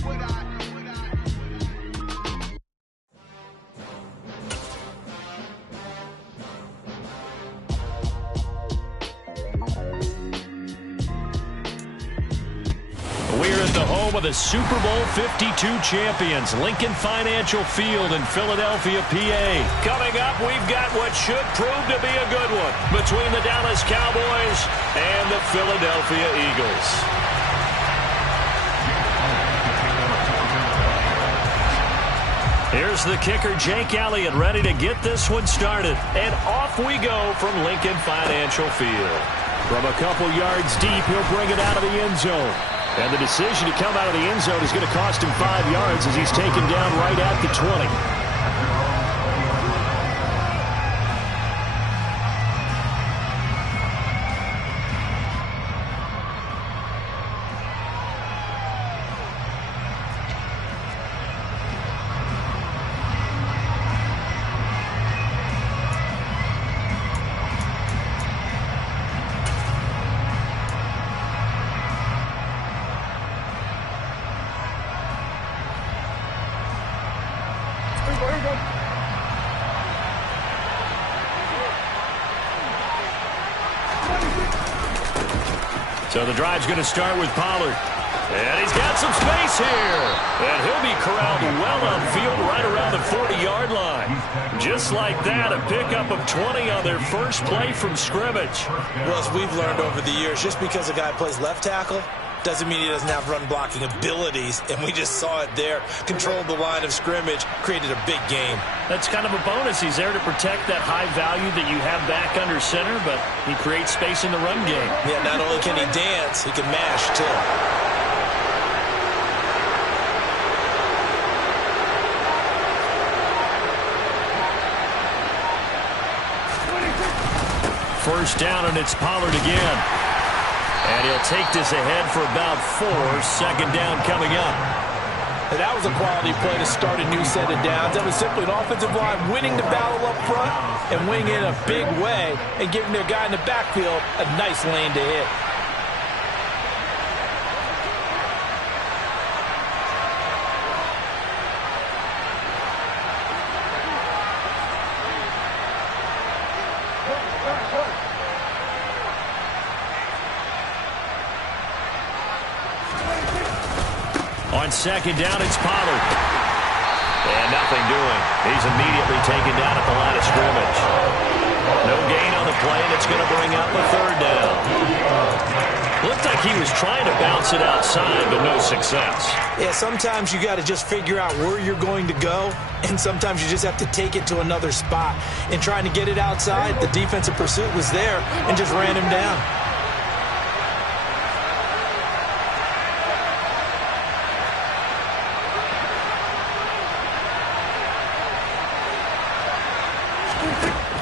We're at the home of the Super Bowl 52 champions, Lincoln Financial Field in Philadelphia, PA. Coming up, we've got what should prove to be a good one between the Dallas Cowboys and the Philadelphia Eagles. Here's the kicker, Jake Elliott, ready to get this one started. And off we go from Lincoln Financial Field. From a couple yards deep, he'll bring it out of the end zone. And the decision to come out of the end zone is going to cost him 5 yards as he's taken down right at the 20. So the drive's going to start with Pollard. And he's got some space here. And he'll be corralled well upfield right around the 40-yard line. Just like that, a pickup of 20 on their first play from scrimmage. Well, as we've learned over the years, just because a guy plays left tackle doesn't mean he doesn't have run-blocking abilities, and we just saw it there. Controlled the line of scrimmage, created a big game. That's kind of a bonus. He's there to protect that high value that you have back under center, but he creates space in the run game. Yeah, not only can he dance, he can mash, too. First down, and it's Pollard again. And he'll take this ahead for about 4. Second down coming up. And that was a quality play to start a new set of downs. That was simply an offensive line winning the battle up front and winning in a big way and giving their guy in the backfield a nice lane to hit. On second down, it's Pollard. And nothing doing. He's immediately taken down at the line of scrimmage. No gain on the play, and it's going to bring up a third down. Looked like he was trying to bounce it outside, but no success. Yeah, sometimes you got to just figure out where you're going to go, and sometimes you just have to take it to another spot. And trying to get it outside, the defensive pursuit was there and just ran him down.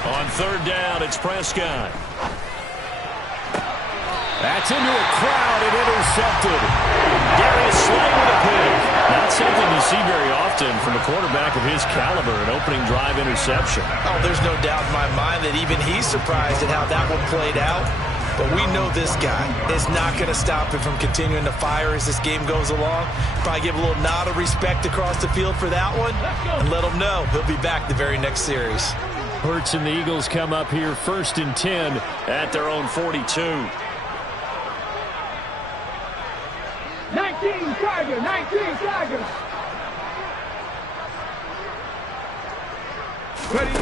On third down, it's Prescott. That's into a crowd and intercepted. Darius Slay with a pick. Not something you see very often from a quarterback of his caliber, an opening drive interception. Oh, there's no doubt in my mind that even he's surprised at how that one played out. But we know this guy is not going to stop him from continuing to fire as this game goes along. Probably give a little nod of respect across the field for that one and let him know he'll be back the very next series. Hurts and the Eagles come up here 1st and 10 at their own 42. 19 Tiger. Ready.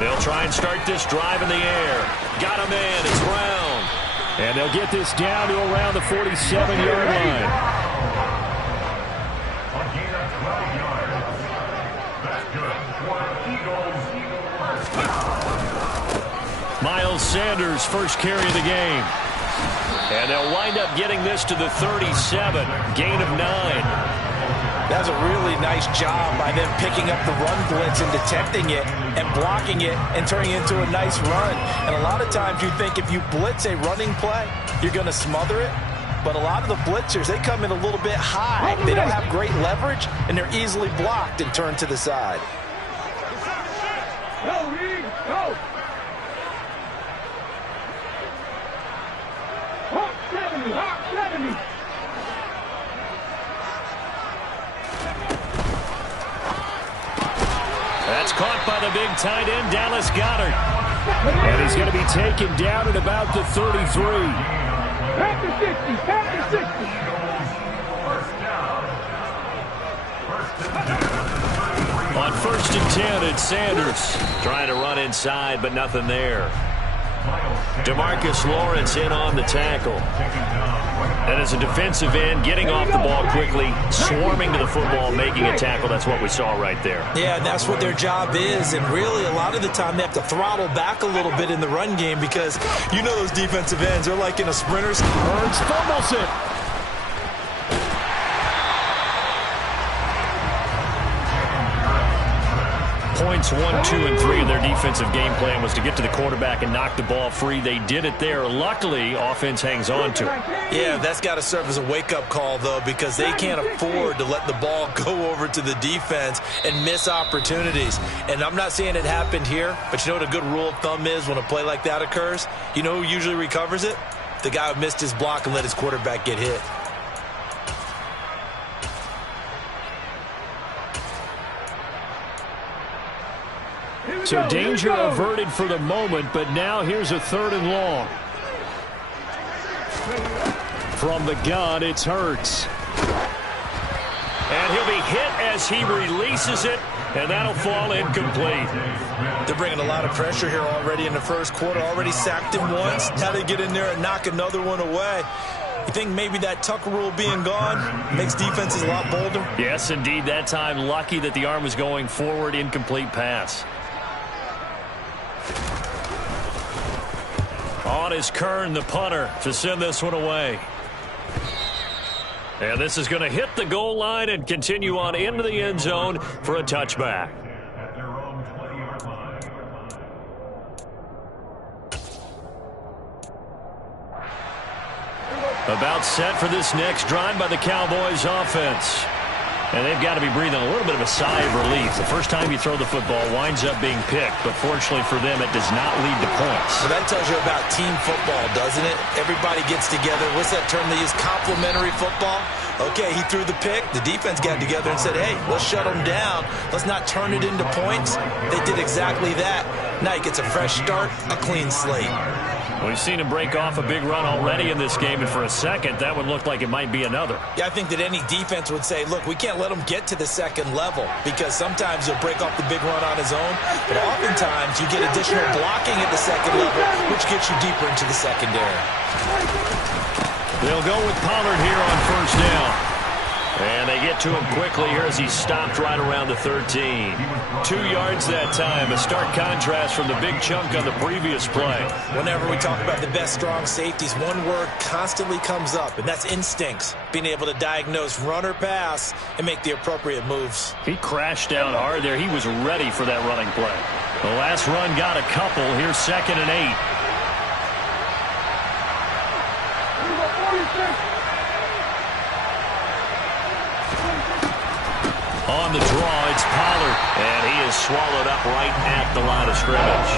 They'll try and start this drive in the air. Got a man. It's Brown. And they'll get this down to around the 47-yard line. Miles Sanders, first carry of the game. And they'll wind up getting this to the 37. Gain of 9. That's a really nice job by them picking up the run blitz and detecting it and blocking it and turning it into a nice run. And a lot of times you think if you blitz a running play, you're going to smother it. But a lot of the blitzers, they come in a little bit high. They don't have great leverage, and they're easily blocked and turned to the side. Go, Reed, go. Hawk 70. It's caught by the big tight end, Dallas Goedert. And he's going to be taken down at about the 33. At the 60. At the 60. On 1st and 10, it's Sanders trying to run inside, but nothing there. DeMarcus Lawrence in on the tackle. And as a defensive end, getting off the ball quickly, swarming to the football, making a tackle. That's what we saw right there. Yeah, and that's what their job is. And really, a lot of the time, they have to throttle back a little bit in the run game because you know those defensive ends, they're like in a sprinter's. Burns fumbles it. Points 1, 2, and 3 in their defensive game plan was to get to the quarterback and knock the ball free. They did it there. Luckily, offense hangs on to it. Yeah, that's got to serve as a wake-up call, though, because they can't afford to let the ball go over to the defense and miss opportunities. And I'm not saying it happened here, but you know what a good rule of thumb is when a play like that occurs? You know who usually recovers it? The guy who missed his block and let his quarterback get hit. So danger averted for the moment, but now here's a 3rd and long. From the gun, it's Hurts. And he'll be hit as he releases it, and that'll fall incomplete. They're bringing a lot of pressure here already in the first quarter. Already sacked him once. Now they get in there and knock another one away. You think maybe that tuck rule being gone makes defenses a lot bolder? Yes, indeed. That time, lucky that the arm was going forward, incomplete pass. On is Kern, the punter, to send this one away. And this is going to hit the goal line and continue on into the end zone for a touchback. About set for this next drive by the Cowboys offense. And they've got to be breathing a little bit of a sigh of relief. The first time you throw the football winds up being picked, but fortunately for them, it does not lead to points. So that tells you about team football, doesn't it? Everybody gets together. What's that term they use? Complementary football? Okay, he threw the pick. The defense got together and said, hey, let's shut them down. Let's not turn it into points. They did exactly that. Now he gets a fresh start, a clean slate. We've seen him break off a big run already in this game, and for a second, that one looked like it might be another. Yeah, I think that any defense would say, look, we can't let him get to the second level because sometimes he'll break off the big run on his own, but oftentimes you get additional blocking at the second level, which gets you deeper into the secondary. They'll go with Pollard here on 1st down. And they get to him quickly here as he stopped right around the 13. 2 yards that time, a stark contrast from the big chunk on the previous play. Whenever we talk about the best strong safeties, one word constantly comes up, and that's instincts. Being able to diagnose run or pass and make the appropriate moves. He crashed down hard there. He was ready for that running play. The last run got a couple. Here's 2nd and 8. On the draw, it's Pollard, and he is swallowed up right at the line of scrimmage.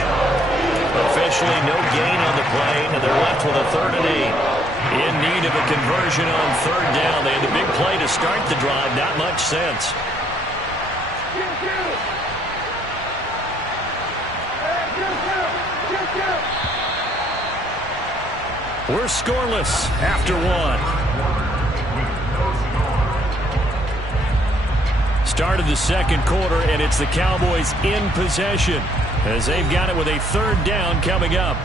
Officially no gain on the play, and they're left with a 3rd and 8. In need of a conversion on 3rd down. They had the big play to start the drive. Not much sense. We're scoreless after 1. Started the second quarter, and it's the Cowboys in possession as they've got it with a 3rd down coming up.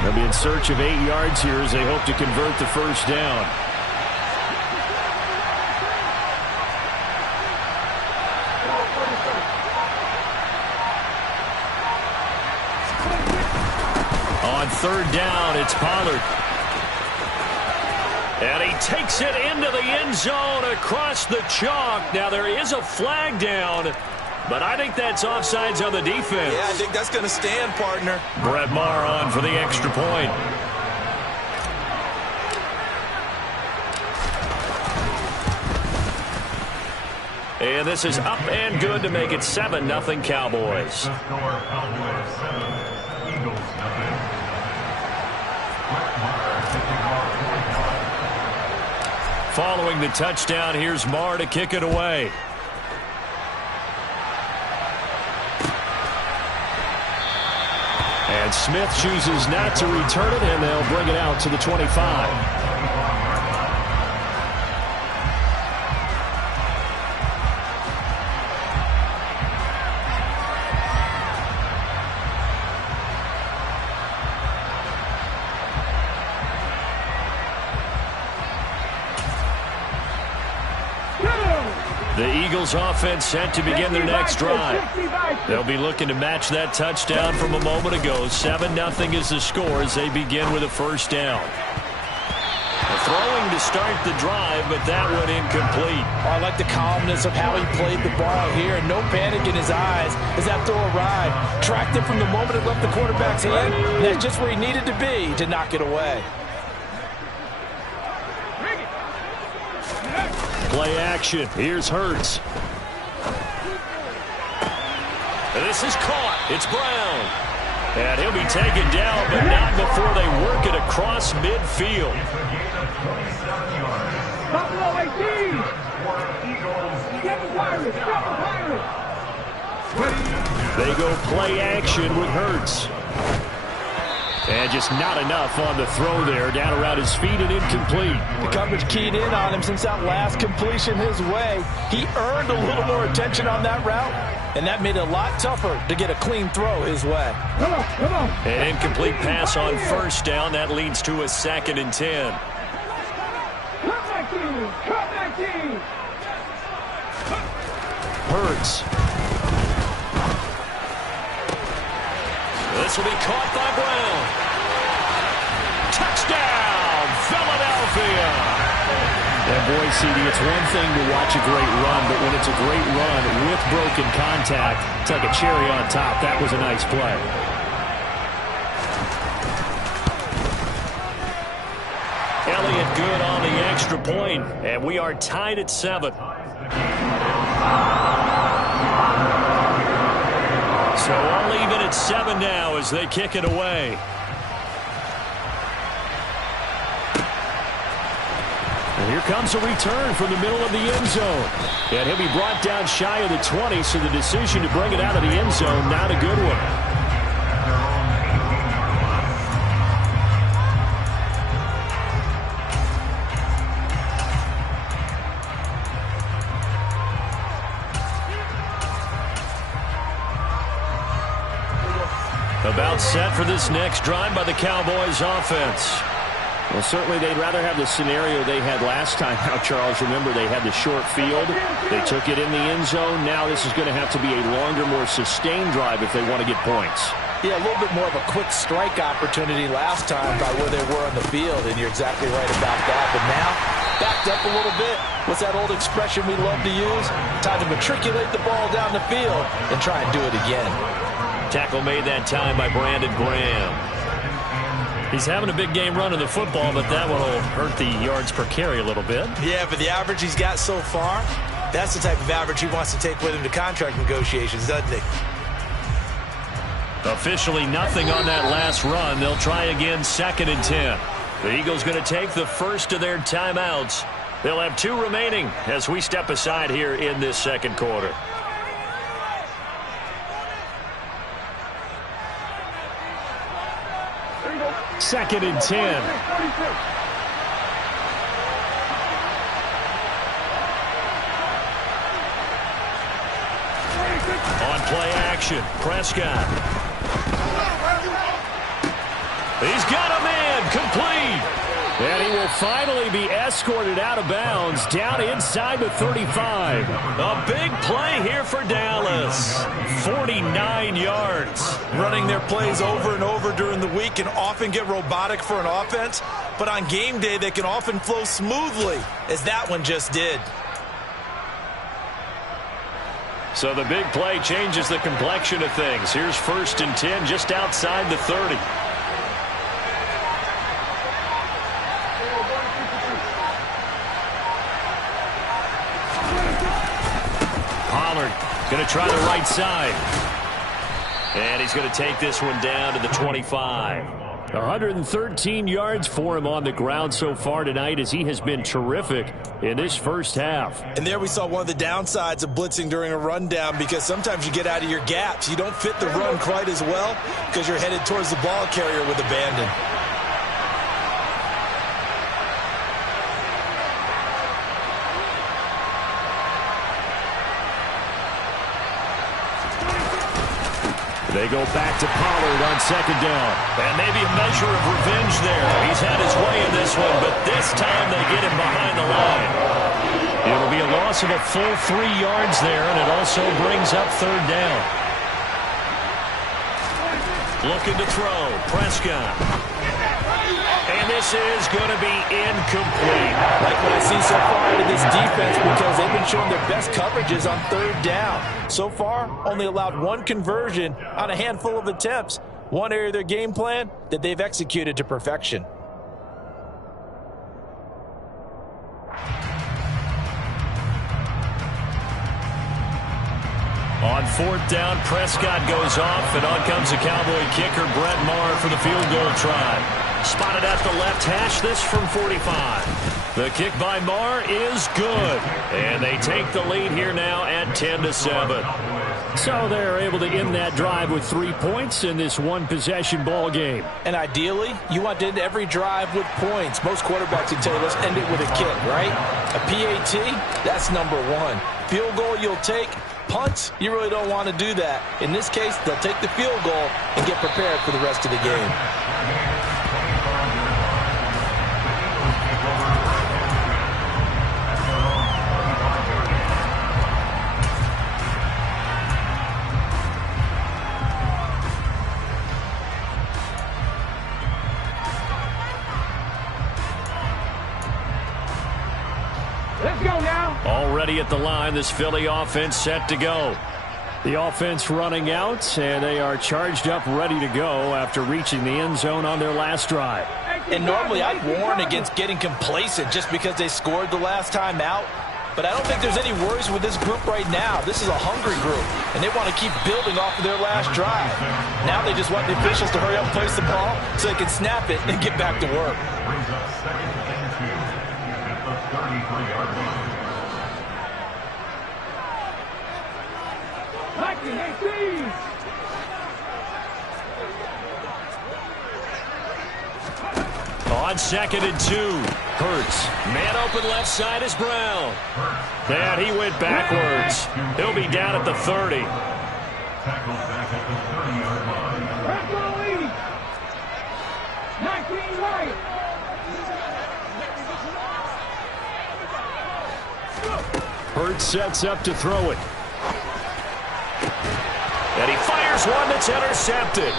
They'll be in search of 8 yards here as they hope to convert the 1st down. On 3rd down, it's Pollard. And he takes it into the end zone across the chalk. Now there is a flag down, but I think that's offsides on the defense. Yeah, I think that's going to stand, partner. Brett Maher on for the extra point. And this is up and good to make it 7-0 Cowboys. Following the touchdown, here's Marr to kick it away. And Smith chooses not to return it, and they'll bring it out to the 25. The Eagles offense set to begin their next drive. They'll be looking to match that touchdown from a moment ago. 7-0 is the score as they begin with a first down. Throwing to start the drive, but that one incomplete. I like the calmness of how he played the ball here. No panic in his eyes as that throw arrived. Tracked it from the moment it left the quarterback's hand, and that's just where he needed to be to knock it away. Play action. Here's Hurts. This is caught. It's Brown. And he'll be taken down, but not before they work it across midfield. Buffalo 18. Get the Pirates. Get the Pirates. They go play action with Hurts. And just not enough on the throw there. Down around his feet and incomplete. The coverage keyed in on him since that last completion his way. He earned a little more attention on that route, and that made it a lot tougher to get a clean throw his way. Come on. An incomplete pass on first down. That leads to a 2nd and 10. Come back, team. Hurts. This will be caught by Brown. Touchdown, Philadelphia. And boy, CD, it's one thing to watch a great run, but when it's a great run with broken contact, it's like a cherry on top. That was a nice play. Elliott good on the extra point, and we are tied at 7. So all even at 7 now as they kick it away. And here comes a return from the middle of the end zone. And he'll be brought down shy of the 20, so the decision to bring it out of the end zone, not a good one. About set for this next drive by the Cowboys offense. Well, certainly they'd rather have the scenario they had last time out, Charles. Remember, they had the short field. They took it in the end zone. Now this is going to have to be a longer, more sustained drive if they want to get points. Yeah, a little bit more of a quick strike opportunity last time by where they were on the field, and you're exactly right about that. But now, backed up a little bit. What's that old expression we love to use? Time to matriculate the ball down the field and try and do it again. Tackle made that time by Brandon Graham. He's having a big game running the football, but that one will hurt the yards per carry a little bit. Yeah, but the average he's got so far, that's the type of average he wants to take with him to contract negotiations, doesn't he? Officially nothing on that last run. They'll try again, 2nd and 10. The Eagles going to take the first of their timeouts. They'll have 2 remaining as we step aside here in this second quarter. Second and 10. On play action, Prescott. He's got a man, complete. And he will finally be escorted out of bounds down inside the 35. A big play here for Dallas. 49 yards. Running their plays over and over during the week can often get robotic for an offense, but on game day they can often flow smoothly, as that one just did. So the big play changes the complexion of things. Here's 1st and 10 just outside the 30. Going to try the right side. And he's going to take this one down to the 25. 113 yards for him on the ground so far tonight as he has been terrific in this first half. And there we saw one of the downsides of blitzing during a rundown, because sometimes you get out of your gaps. You don't fit the run quite as well because you're headed towards the ball carrier with abandon. They go back to Pollard on second down. And maybe a measure of revenge there. He's had his way in this one, but this time they get him behind the line. It'll be a loss of a full 3 yards there, and it also brings up third down. Looking to throw. Prescott. And this is going to be incomplete. Like what I see so far out of this defense, because they've been showing their best coverages on third down. So far, only allowed one conversion on a handful of attempts. One area of their game plan that they've executed to perfection. On fourth down, Prescott goes off, and on comes the Cowboy kicker, Brett Maher, for the field goal try. Spotted at the left hash, this from 45. The kick by Maher is good. And they take the lead here now at 10-7. So they're able to end that drive with 3 points in this one-possession ball game. And ideally, you want to end every drive with points. Most quarterbacks would tell you, let's end it with a kick, right? A PAT, that's number one. Field goal you'll take. Punts, you really don't want to do that. In this case, they'll take the field goal and get prepared for the rest of the game. Let's go now. Already at the line, this Philly offense set to go. The offense running out, and they are charged up, ready to go after reaching the end zone on their last drive. And normally I'd warn against getting complacent just because they scored the last time out. But I don't think there's any worries with this group right now. This is a hungry group, and they want to keep building off of their last drive. Now they just want the officials to hurry up and place the ball so they can snap it and get back to work. On 2nd and 2, Hurts. Man open left side is Brown. And he went backwards. He'll be down at the 30. Tackled back at the 30-yard line. 19 right. Hurts sets up to throw it. And he fires one that's intercepted.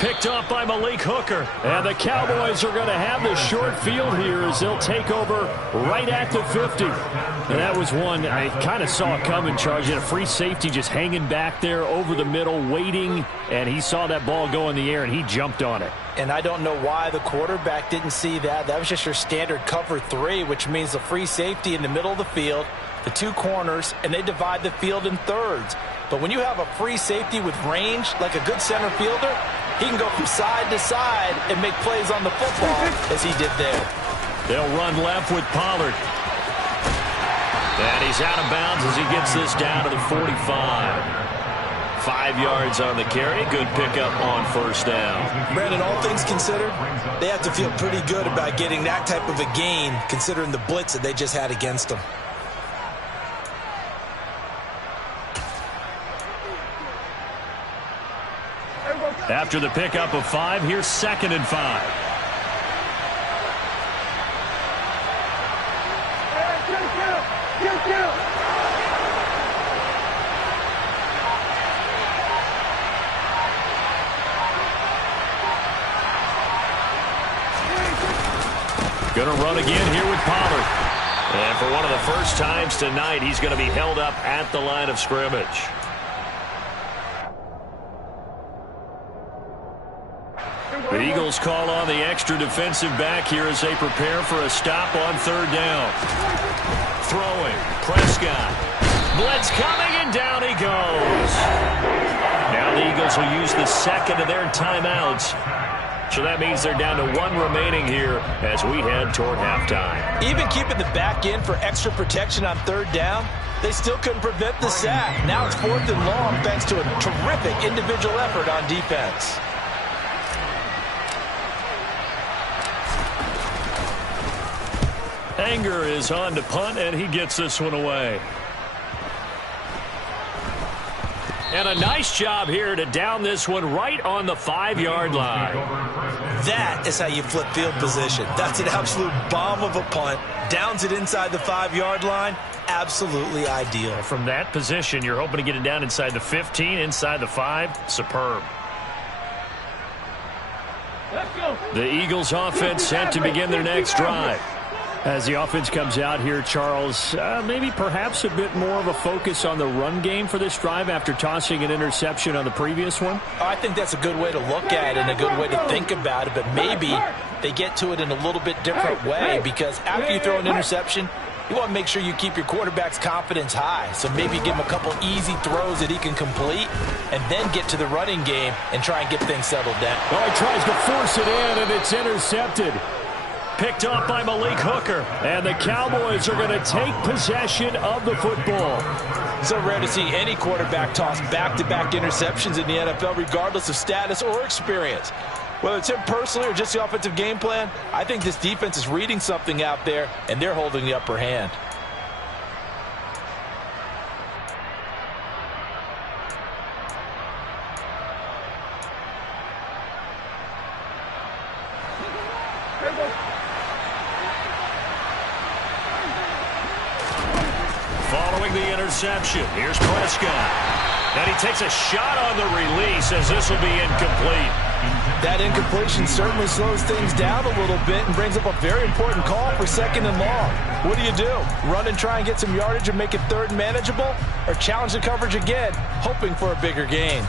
Picked off by Malik Hooker. And the Cowboys are going to have the short field here as they'll take over right at the 50. And that was one I kind of saw coming, Charles. You had a free safety just hanging back there over the middle, waiting, and he saw that ball go in the air, and he jumped on it. And I don't know why the quarterback didn't see that. That was just your standard cover 3, which means the free safety in the middle of the field, the 2 corners, and they divide the field in thirds. But when you have a free safety with range, like a good center fielder, he can go from side to side and make plays on the football as he did there. They'll run left with Pollard. And he's out of bounds as he gets this down to the 45. 5 yards on the carry. Good pickup on first down. Brandon, all things considered, they have to feel pretty good about getting that type of a gain, considering the blitz that they just had against them. After the pickup of 5, here's 2nd and 5. Going to run again here with Pollard. And for one of the first times tonight, he's going to be held up at the line of scrimmage. The Eagles call on the extra defensive back here as they prepare for a stop on 3rd down. Throwing. Prescott. Blitz coming, and and down he goes. Now the Eagles will use the second of their timeouts. So that means they're down to one remaining here as we head toward halftime. Even keeping the back in for extra protection on third down, they still couldn't prevent the sack. Now it's 4th and long thanks to a terrific individual effort on defense. Anger is on to punt, and he gets this one away. And a nice job here to down this one right on the 5-yard line. That is how you flip field position. That's an absolute bomb of a punt. Downs it inside the 5-yard line. Absolutely ideal. From that position, you're hoping to get it down inside the 15, inside the 5. Superb. Let's go. The Eagles offense set to begin their next drive. As the offense comes out here, Charles, maybe perhaps a bit more of a focus on the run game for this drive after tossing an interception on the previous one? I think that's a good way to look at it and a good way to think about it, but maybe they get to it in a little bit different way because after you throw an interception, you want to make sure you keep your quarterback's confidence high. So maybe give him a couple easy throws that he can complete and then get to the running game and try and get things settled down. Oh, he tries to force it in, and it's intercepted. Picked off by Malik Hooker. And the Cowboys are going to take possession of the football. So rare to see any quarterback toss back-to-back interceptions in the NFL, regardless of status or experience. Whether it's him personally or just the offensive game plan, I think this defense is reading something out there, and they're holding the upper hand. Following the interception, here's Prescott. And he takes a shot on the release as this will be incomplete. That incompletion certainly slows things down a little bit and brings up a very important call for 2nd and long. What do? Run and try and get some yardage and make it 3rd and manageable? Or challenge the coverage again, hoping for a bigger gain?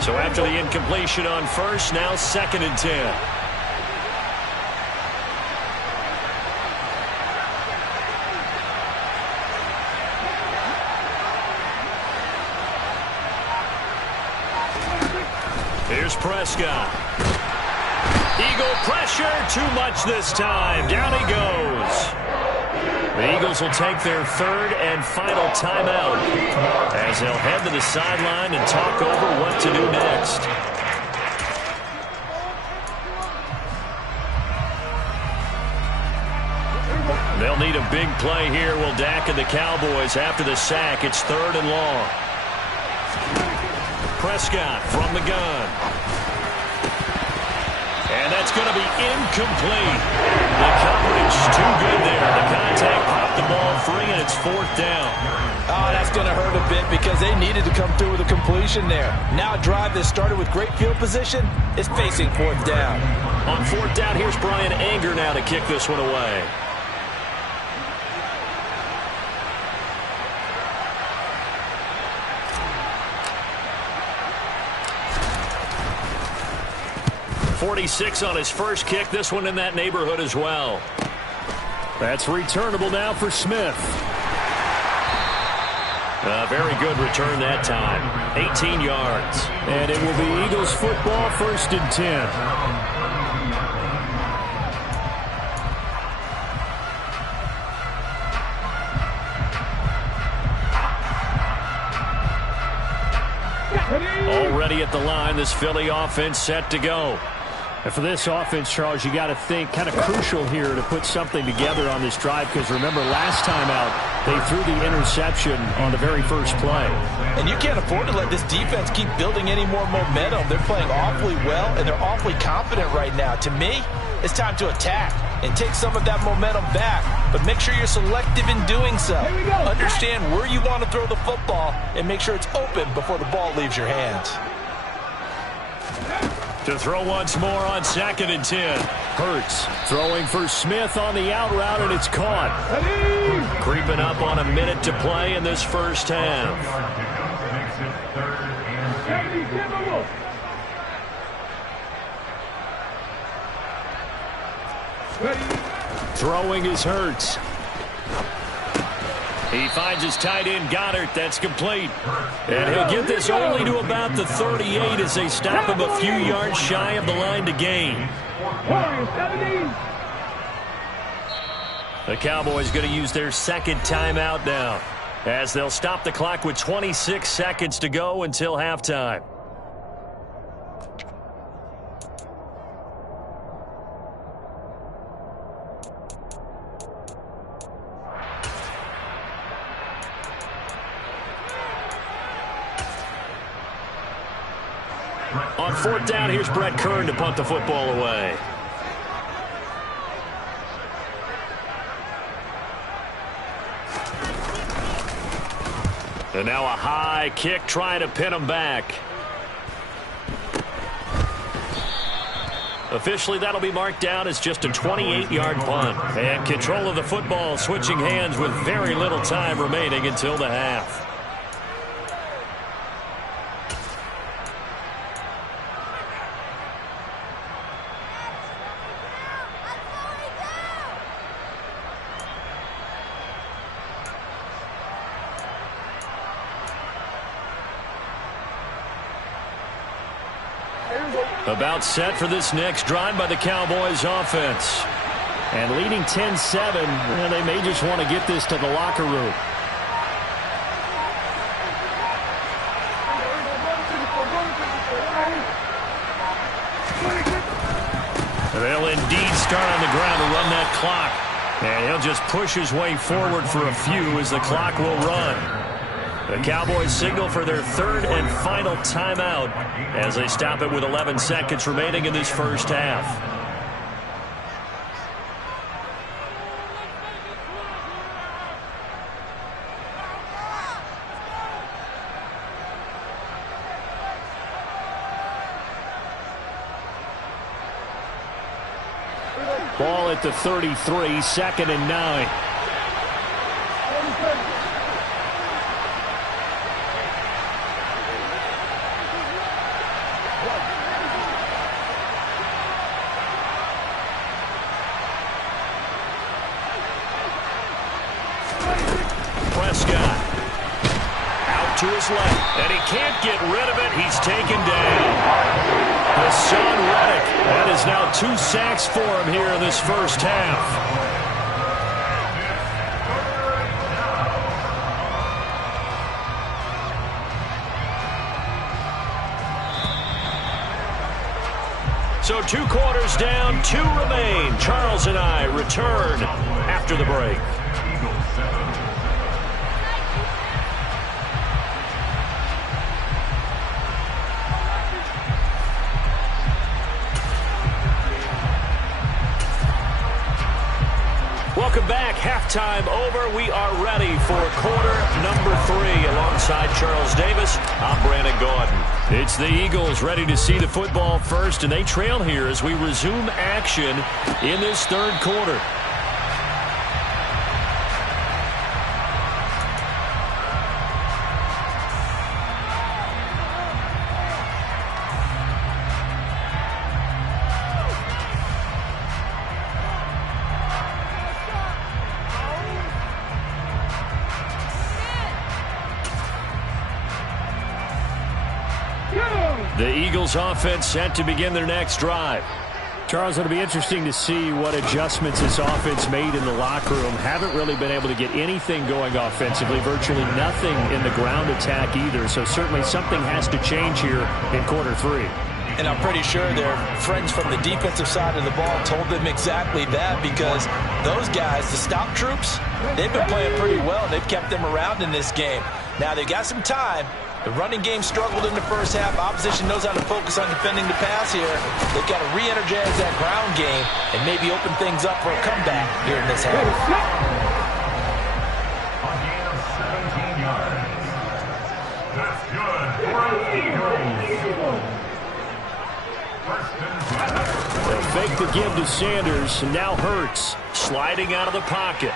So after the incompletion on 1st, now 2nd and 10. Here's Prescott. Eagle pressure, too much this time. Down he goes. The Eagles will take their 3rd and final timeout as they'll head to the sideline and talk over what to do next. They'll need a big play here, will Dak and the Cowboys after the sack. It's 3rd and long. Prescott from the gun. And that's going to be incomplete. The coverage too good there. The contact popped the ball free, and it's 4th down. Oh, that's going to hurt a bit because they needed to come through with a completion there. Now a drive that started with great field position is facing 4th down. On 4th down, here's Brian Anger now to kick this one away. .46 on his first kick. This one in that neighborhood as well. That's returnable now for Smith. A very good return that time. 18 yards. And it will be Eagles football, 1st and 10. Already at the line, this Philly offense set to go. And for this offense, Charles, you got to think kind of crucial here to put something together on this drive because remember last time out they threw the interception on the very first play. And you can't afford to let this defense keep building any more momentum. They're playing awfully well and they're awfully confident right now. To me, it's time to attack and take some of that momentum back, but make sure you're selective in doing so. Understand where you want to throw the football and make sure it's open before the ball leaves your hands. To throw once more on 2nd and 10. Hurts throwing for Smith on the out route, and it's caught. Creeping up on a minute to play in this first half. Throwing is Hurts. He finds his tight end, Goddard. That's complete. And he'll get this only to about the 38 as they stop him a few yards shy of the line to gain. The Cowboys going to use their second timeout now, as they'll stop the clock with 26 seconds to go until halftime. On fourth down, here's Brett Kern to punt the football away. And now a high kick trying to pin him back. Officially, that'll be marked down as just a 28-yard punt. And control of the football switching hands with very little time remaining until the half. About set for this next drive by the Cowboys offense. And leading 10-7, and they may just want to get this to the locker room. They'll indeed start on the ground to run that clock. And he'll just push his way forward for a few as the clock will run. The Cowboys signal for their third and final timeout as they stop it with 11 seconds remaining in this first half. Ball at the 33, second and 9. To his left, and he can't get rid of it. He's taken down. Hassan Reddick. That is now 2 sacks for him here in this first half. So 2 quarters down, 2 remain. Charles and I return after the break. Welcome back. Halftime over. We are ready for quarter number 3. Alongside Charles Davis, I'm Brandon Gaudin. It's the Eagles ready to see the football first, and they trail here as we resume action in this third quarter. The Eagles offense set to begin their next drive. Charles, it'll be interesting to see what adjustments this offense made in the locker room. Haven't really been able to get anything going offensively, virtually nothing in the ground attack either. So certainly something has to change here in quarter 3. And I'm pretty sure their friends from the defensive side of the ball told them exactly that, because those guys, the stop troops, they've been playing pretty well. They've kept them around in this game. Now they've got some time. The running game struggled in the first half. Opposition knows how to focus on defending the pass here. They've got to re-energize that ground game and maybe open things up for a comeback here in this half. A gain of 17 yards. That's good for the Eagles. First and 10. They fake the give to Sanders. Now Hurts sliding out of the pocket.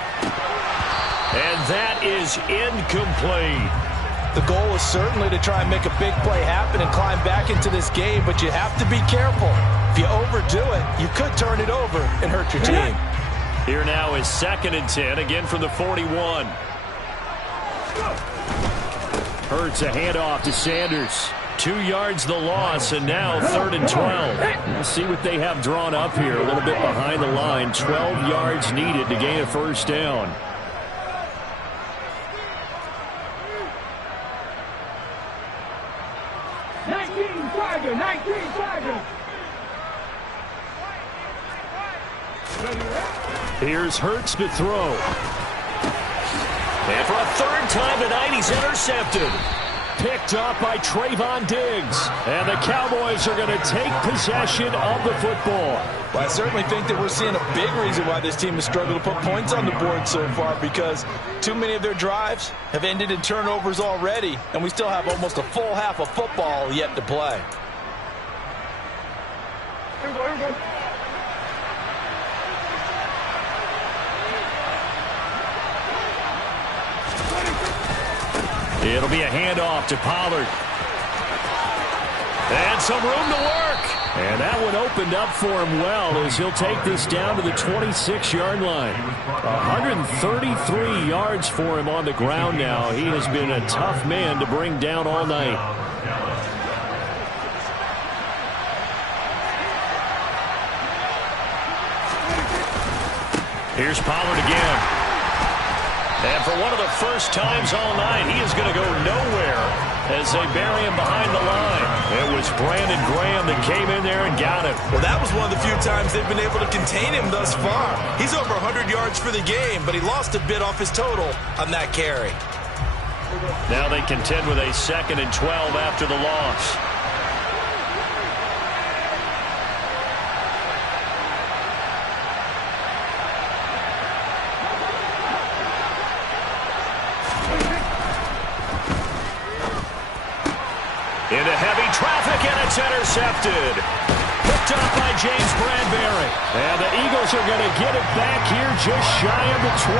And that is incomplete. The goal is certainly to try and make a big play happen and climb back into this game, but you have to be careful. If you overdo it, you could turn it over and hurt your team. Here now is 2nd and 10, again from the 41. Hurts a handoff to Sanders. 2 yards the loss, and now 3rd and 12. We'll see what they have drawn up here. A little bit behind the line. 12 yards needed to gain a first down. Here's Hurts to throw. And for a 3rd time tonight, he's intercepted. Picked up by Trayvon Diggs. And the Cowboys are going to take possession of the football. Well, I certainly think that we're seeing a big reason why this team has struggled to put points on the board so far, because too many of their drives have ended in turnovers already, and we still have almost a full half of football yet to play. It'll be a handoff to Pollard. And some room to work. And that one opened up for him well as he'll take this down to the 26-yard line. 133 yards for him on the ground now. He has been a tough man to bring down all night. Here's Pollard again. And for one of the first times all night, he is going to go nowhere as they bury him behind the line. It was Brandon Graham that came in there and got him. Well, that was one of the few times they've been able to contain him thus far. He's over 100 yards for the game, but he lost a bit off his total on that carry. Now they contend with a 2nd and 12 after the loss. Into heavy traffic, and it's intercepted. Picked up by James Bradbury. And the Eagles are going to get it back here just shy of the 20.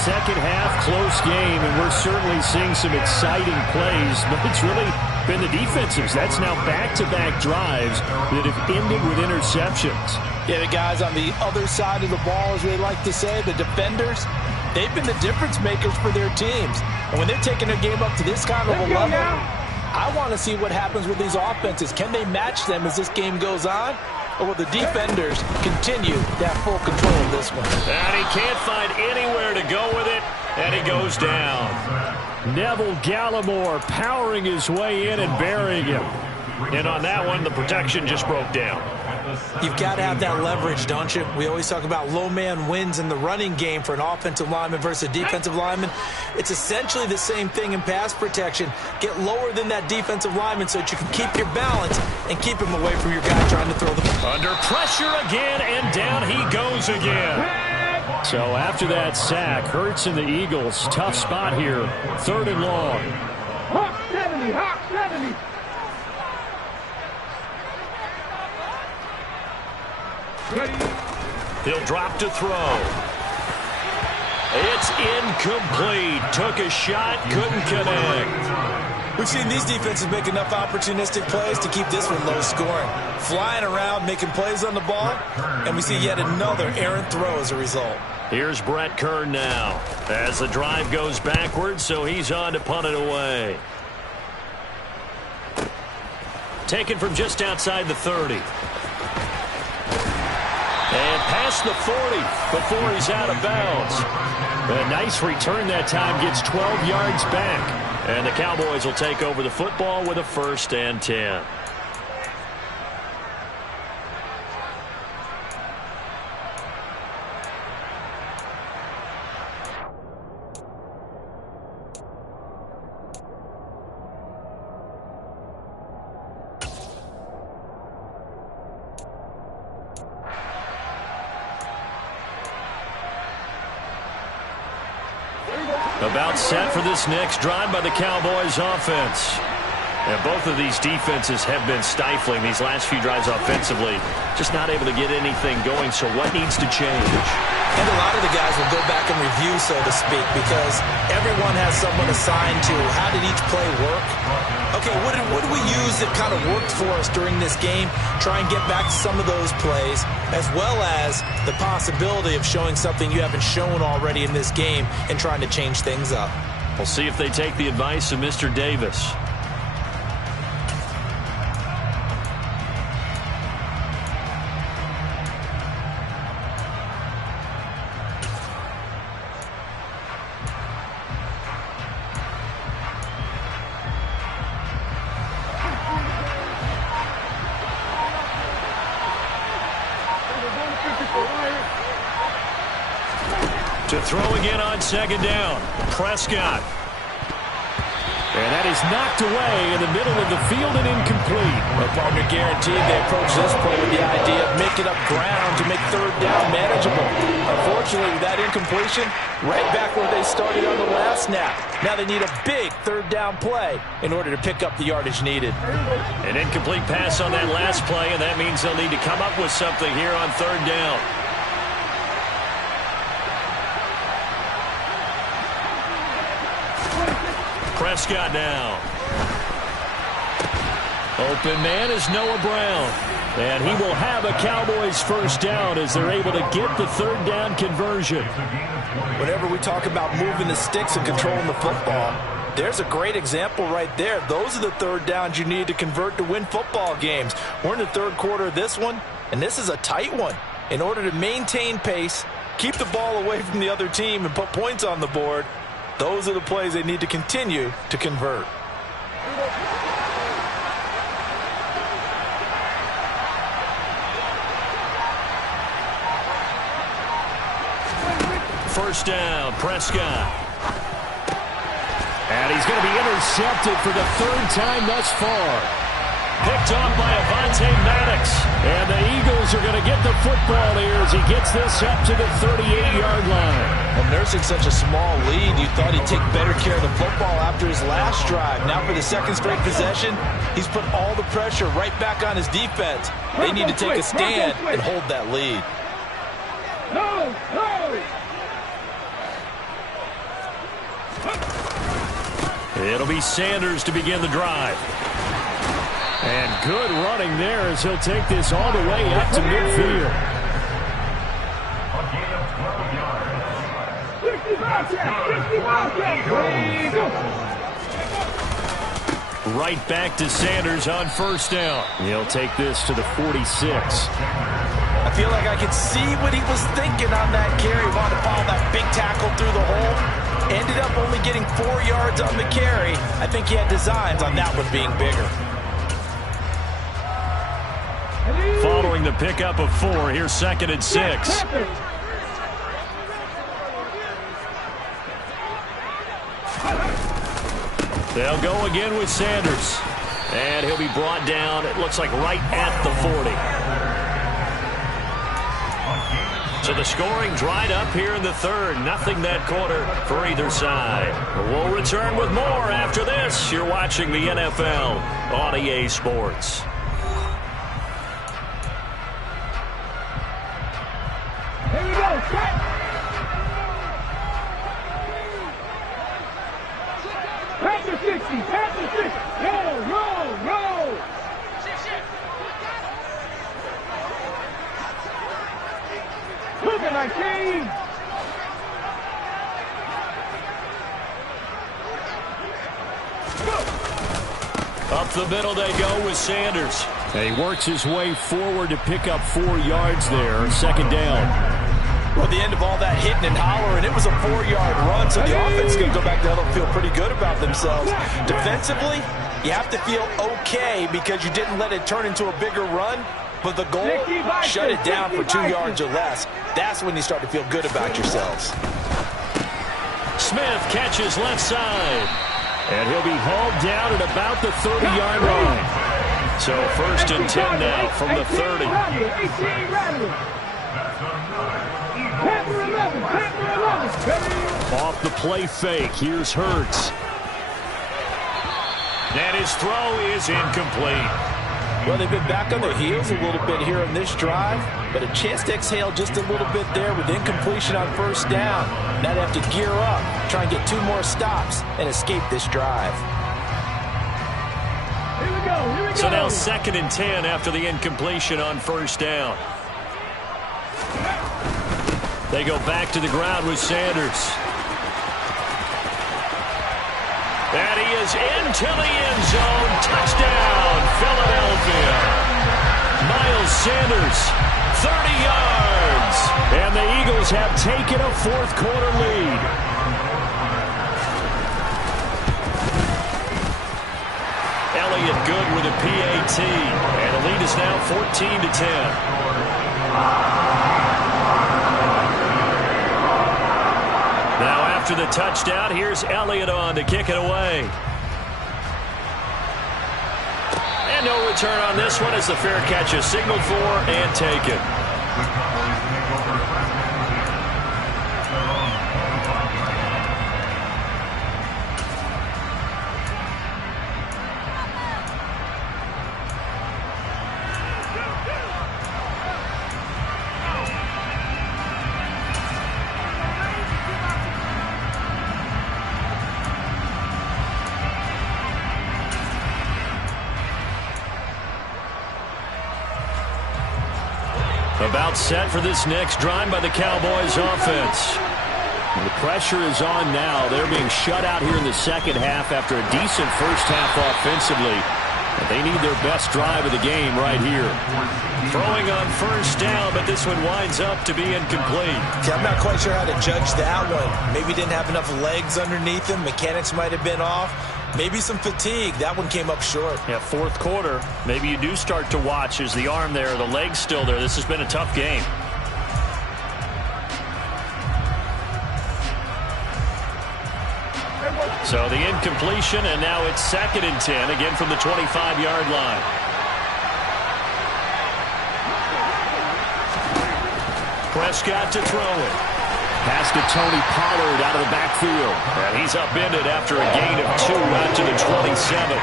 Second half, close game, and we're certainly seeing some exciting plays, but it's really been the defensives. That's now back-to-back drives that have ended with interceptions. Yeah, the guys on the other side of the ball, as we like to say, the defenders, they've been the difference makers for their teams. And when they're taking their game up to this kind of a level, I want to see what happens with these offenses. Can they match them as this game goes on? Or will the defenders continue to have full control of this one? And he can't find anywhere to go with it, and he goes down. Neville Gallimore powering his way in and burying him. And on that one, the protection just broke down. You've got to have that leverage, don't you? We always talk about low man wins in the running game for an offensive lineman versus a defensive lineman. It's essentially the same thing in pass protection. Get lower than that defensive lineman so that you can keep your balance and keep him away from your guy trying to throw the ball. Under pressure again, and down he goes again. So after that sack, Hurts and the Eagles, tough spot here. 3rd and long. Hawk 70, Hawk 70. He'll drop to throw. It's incomplete. Took a shot, couldn't connect. We've seen these defenses make enough opportunistic plays to keep this one low scoring. Flying around, making plays on the ball, and we see yet another errant throw as a result. Here's Brett Kern now as the drive goes backwards, so he's on to punt it away. Taken from just outside the 30. And past the 40 before he's out of bounds. A nice return that time, gets 12 yards back. And the Cowboys will take over the football with a 1st and 10. About set for this next drive by the Cowboys offense. And both of these defenses have been stifling these last few drives offensively. Just not able to get anything going, so what needs to change? And a lot of the guys will go back and review, so to speak, because everyone has someone assigned to how did each play work. Okay, what did we use that kind of worked for us during this game? Try and get back to some of those plays, as well as the possibility of showing something you haven't shown already in this game and trying to change things up. We'll see if they take the advice of Mr. Davis. To throw again on second down. Prescott. And that is knocked away in the middle of the field and incomplete. Well, partner, guaranteed they approach this play with the idea of making up ground to make third down manageable. Unfortunately, that incompletion, right back where they started on the last snap. Now they need a big third down play in order to pick up the yardage needed. An incomplete pass on that last play, and that means they'll need to come up with something here on third down. Prescott now. Open man is Noah Brown. And he will have a Cowboys first down as they're able to get the third down conversion. Whenever we talk about moving the sticks and controlling the football, there's a great example right there. Those are the third downs you need to convert to win football games. We're in the third quarter of this one, and this is a tight one. In order to maintain pace, keep the ball away from the other team, and put points on the board, those are the plays they need to continue to convert. First down, Prescott. And he's going to be intercepted for the third time thus far. Picked off by Avonte Maddox. And the Eagles are going to get the football here as he gets this up to the 38-yard line. Well, nursing such a small lead, you thought he'd take better care of the football after his last drive. Now for the second straight possession, he's put all the pressure right back on his defense. They need to take a stand and hold that lead. No, no. It'll be Sanders to begin the drive. And good running there as he'll take this all the way up to midfield. A gain of 12 yards. 65 Right back to Sanders on first down. He'll take this to the 46. I feel like I could see what he was thinking on that carry. Wanted to follow that big tackle through the hole. Ended up only getting 4 yards on the carry. I think he had designs on that one being bigger. Following the pickup of 4, here's 2nd and 6. They'll go again with Sanders. And he'll be brought down, it looks like right at the 40. So the scoring dried up here in the third. Nothing that quarter for either side. We'll return with more after this. You're watching the NFL on EA Sports. Here we go, set. Panther 60, Panther 60. Roll. Look at 19. Up the middle they go with Sanders. And he works his way forward to pick up 4 yards there. 2nd down. Well, the end of all that hitting and hollering, it was a 4-yard run, so the offense is going to go back to huddle and feel pretty good about themselves. Defensively, you have to feel okay because you didn't let it turn into a bigger run, but the goal, shut it down for 2 yards or less. That's when you start to feel good about yourselves. Smith catches left side. And he'll be hauled down at about the 30-yard line. So 1st and 10 now from the 30. 18 Rattler. Panther 11, Panther 11. Off the play fake, here's Hurts. And his throw is incomplete. Well, they've been back on their heels a little bit here in this drive, but a chance to exhale just a little bit there with incompletion on first down. Now they have to gear up, try and get 2 more stops, and escape this drive. Here we go. Here we go. So now 2nd and 10 after the incompletion on first down. They go back to the ground with Sanders. And he is into the end zone. Touchdown, Philadelphia. Miles Sanders, 30 yards. And the Eagles have taken a 4th quarter lead. Elliott good with a PAT. And the lead is now 14-10. Now after the touchdown, here's Elliott on to kick it away. And no return on this one as the fair catch is signaled for and taken. About set for this next drive by the Cowboys offense. The pressure is on now. They're being shut out here in the second half after a decent first half offensively. But they need their best drive of the game right here. Throwing on first down, but this one winds up to be incomplete. See, I'm not quite sure how to judge that one. Maybe didn't have enough legs underneath him. Mechanics might have been off. Maybe some fatigue. That one came up short. Yeah, 4th quarter. Maybe you do start to watch. Is the arm there, the leg's still there? This has been a tough game. So the incompletion, and now it's 2nd and 10, again from the 25-yard line. Prescott to throw it. Pass to Tony Pollard out of the backfield. And he's upended after a gain of 2 out to the 27.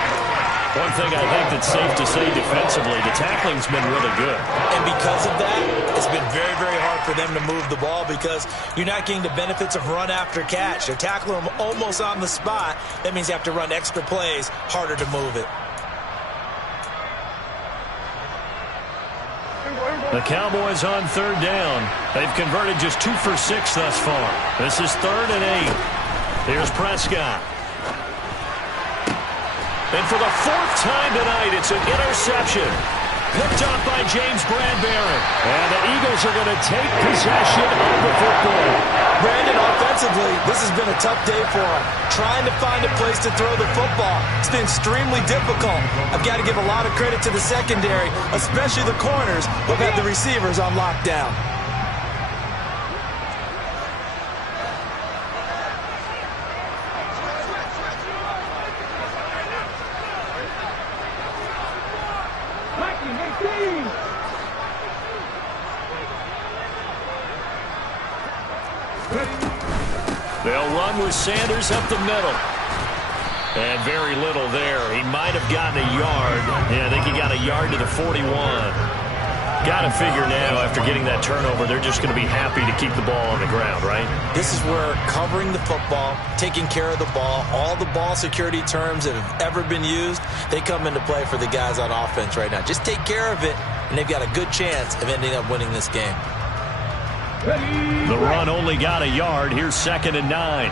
One thing I think that's safe to say defensively, the tackling's been really good. And because of that, it's been very, very hard for them to move the ball because you're not getting the benefits of run after catch. They're tackling them almost on the spot. That means you have to run extra plays, harder to move it. The Cowboys on 3rd down. They've converted just 2 for 6 thus far. This is 3rd and 8. Here's Prescott. And for the 4th time tonight, it's an interception. Picked up by James Bradbury. And the Eagles are going to take possession of the football. Brandon, offensively, this has been a tough day for him. Trying to find a place to throw the football. It's been extremely difficult. I've got to give a lot of credit to the secondary, especially the corners, who've had the receivers on lockdown. They'll run with Sanders up the middle. And very little there. He might have gotten a yard. Yeah, I think he got a yard to the 41. Got to figure now, after getting that turnover, they're just going to be happy to keep the ball on the ground, right? This is where covering the football, taking care of the ball, all the ball security terms that have ever been used, they come into play for the guys on offense right now. Just take care of it, and they've got a good chance of ending up winning this game. The run only got a yard. Here's 2nd and 9.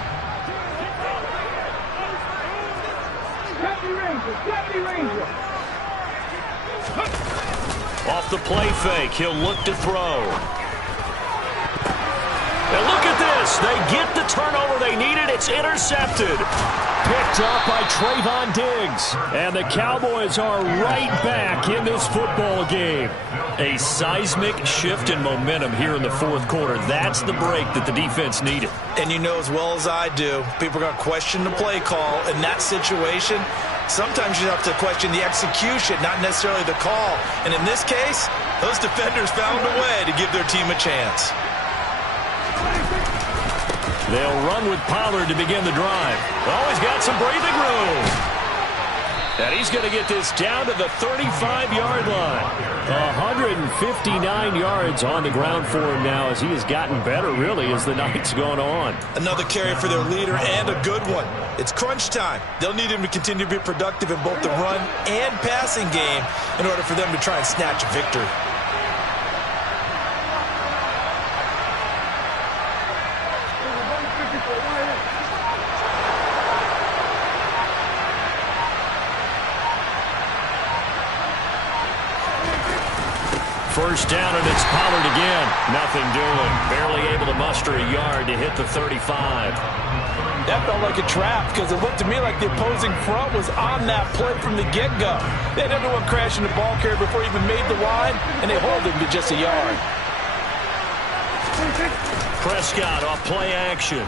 Off the play fake, he'll look to throw. And look at this. They get the turnover they needed. It's intercepted. Picked up by Trayvon Diggs. And the Cowboys are right back in this football game. A seismic shift in momentum here in the 4th quarter. That's the break that the defense needed. And you know as well as I do, people are going to question the play call. In that situation, sometimes you have to question the execution, not necessarily the call. And in this case, those defenders found a way to give their team a chance. They'll run with Pollard to begin the drive. Always got some breathing room. And he's going to get this down to the 35-yard line. 159 yards on the ground for him now as he has gotten better, really, as the night's gone on. Another carry for their leader and a good one. It's crunch time. They'll need him to continue to be productive in both the run and passing game in order for them to try and snatch a victory. First down, and it's Pollard again. Nothing doing. Barely able to muster a yard to hit the 35. That felt like a trap because it looked to me like the opposing front was on that play from the get-go. They had everyone crashing the ball carrier before he even made the line, and they hold him to just a yard. Prescott off play action.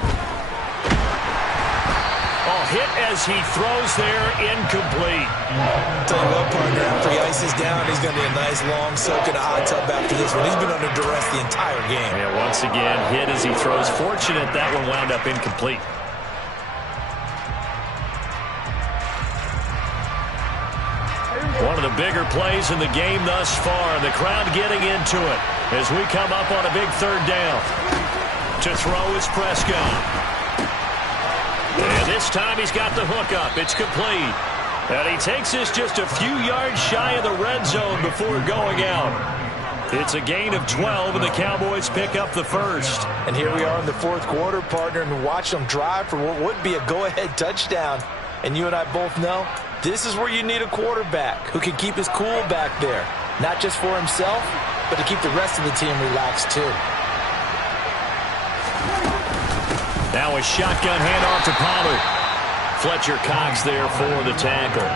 Oh, hit as he throws there, incomplete. Tell you what, partner, after he ices down, he's going to be a nice long soak in a hot tub after this one. He's been under duress the entire game. Yeah, once again, hit as he throws. Fortunate that one wound up incomplete. One of the bigger plays in the game thus far. The crowd getting into it as we come up on a big third down. To throw is Prescott. And this time he's got the hook up. It's complete. And he takes this just a few yards shy of the red zone before going out. It's a gain of 12, and the Cowboys pick up the first. And here we are in the fourth quarter, partner, and watch them drive for what would be a go-ahead touchdown. And you and I both know this is where you need a quarterback who can keep his cool back there. Not just for himself, but to keep the rest of the team relaxed too. Now a shotgun handoff to Pollard. Fletcher Cox there for the tackle.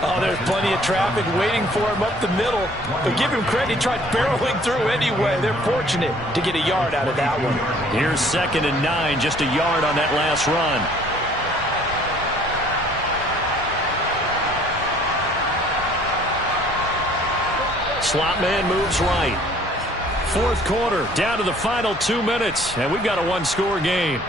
Oh, there's plenty of traffic waiting for him up the middle. But give him credit, he tried barreling through anyway. They're fortunate to get a yard out of that one. Here's 2nd and 9, just a yard on that last run. Slot man moves right. Fourth quarter, down to the final 2 minutes, and we've got a one-score game.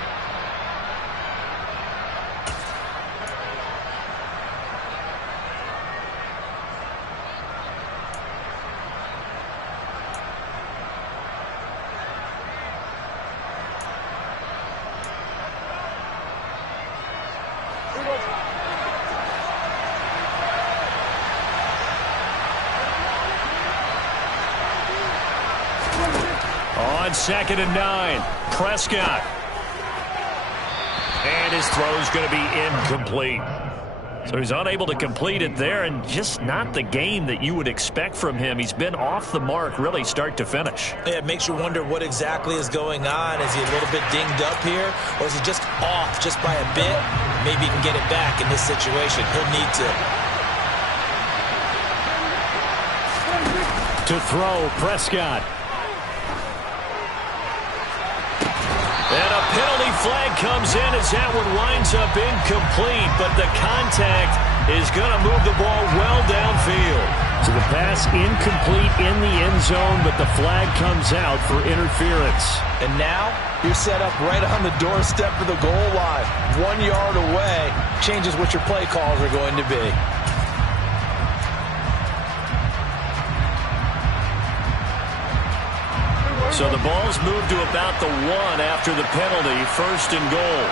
On 2nd and 9, Prescott. And his throw's going to be incomplete. So he's unable to complete it there, and just not the game that you would expect from him. He's been off the mark, really, start to finish. Yeah, it makes you wonder what exactly is going on. Is he a little bit dinged up here, or is he just off just by a bit? Maybe he can get it back in this situation. He'll need to. To throw, Prescott. And a penalty flag comes in as that one winds up incomplete, but the contact is going to move the ball well downfield. So the pass incomplete in the end zone, but the flag comes out for interference. And now you're set up right on the doorstep of the goal line. 1 yard away changes what your play calls are going to be. So the ball's moved to about the 1 after the penalty, 1st and goal.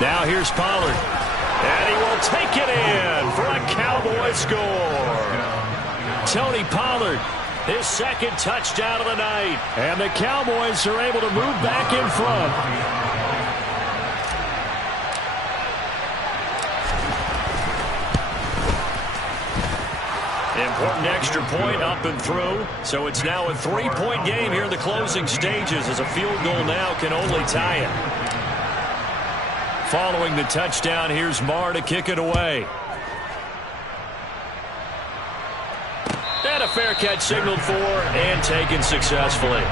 Now here's Pollard. And he will take it in for a Cowboy score. Tony Pollard, his 2nd touchdown of the night. And the Cowboys are able to move back in front. Important extra point up and through. So it's now a 3-point game here in the closing stages, as a field goal now can only tie it. Following the touchdown, here's Marr to kick it away. And a fair catch signaled for and taken successfully.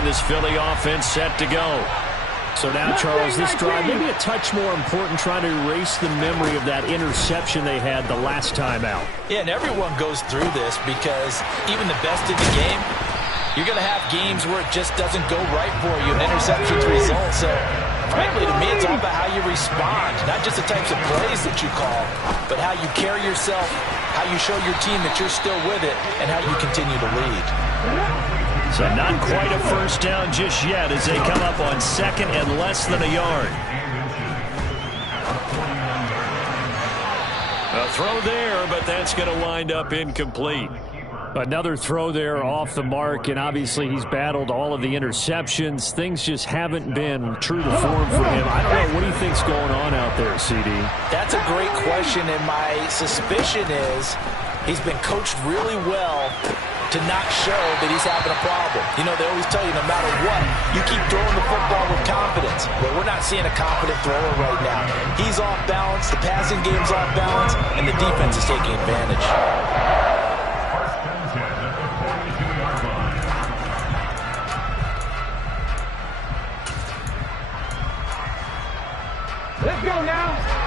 find this Philly offense set to go. So now, Charles, this drive maybe a touch more important, trying to erase the memory of that interception they had the last time out. Yeah, and everyone goes through this because even the best in the game, you're going to have games where it just doesn't go right for you, and interceptions result. So, frankly, to me, it's all about how you respond, not just the types of plays that you call, but how you carry yourself, how you show your team that you're still with it, and how you continue to lead. So not quite a first down just yet as they come up on second and less than a yard. A throw there, but that's going to wind up incomplete. Another throw there off the mark, and obviously he's battled all of the interceptions. Things just haven't been true to form for him. I don't know. What do you think's going on out there, CD? That's a great question, and my suspicion is he's been coached really well to not show that he's having a problem. You know, they always tell you no matter what, you keep throwing the football with confidence. Well, we're not seeing a confident thrower right now. He's off balance, the passing game's off balance, and the defense is taking advantage. Let's go now.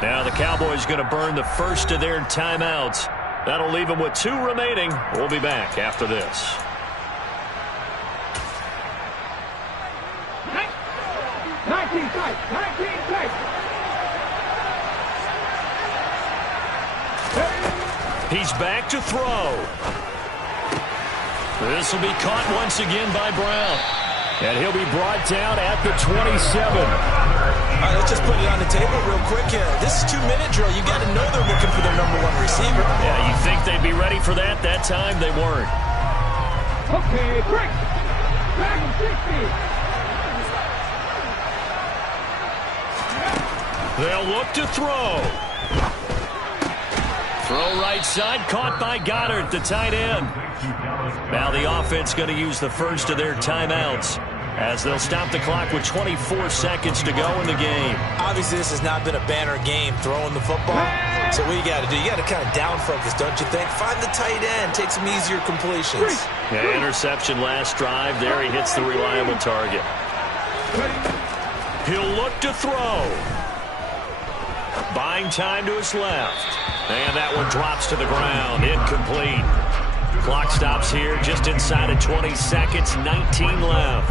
Now the Cowboys going to burn the first of their timeouts. That'll leave them with 2 remaining. We'll be back after this. He's back to throw. This will be caught once again by Brown. And he'll be brought down at the 27. All right, let's just put it on the table real quick here. This is 2-minute drill. You got to know they're looking for their #1 receiver. Yeah, you think they'd be ready for that? That time they weren't. Okay, break. Back 60. They'll look to throw. Throw right side, caught by Goddard, the tight end. Now the offense going to use the first of their timeouts as they'll stop the clock with 24 seconds to go in the game. Obviously, this has not been a banner game throwing the football. So what you got to do, you got to kind of down focus, don't you think? Find the tight end, take some easier completions. Yeah, interception last drive. There he hits the reliable target. He'll look to throw. Buying time to his left. And that one drops to the ground. Incomplete. Clock stops here just inside of 20 seconds. 19 left.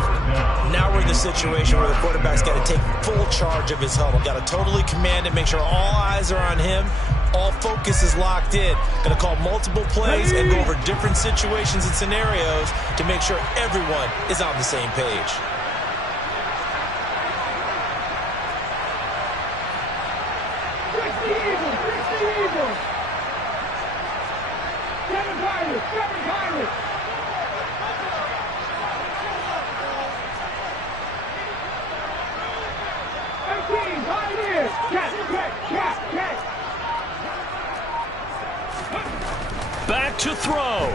Now we're in the situation where the quarterback's got to take full charge of his huddle. Got to totally command it, make sure all eyes are on him. All focus is locked in. Going to call multiple plays and go over different situations and scenarios to make sure everyone is on the same page. Back to throw.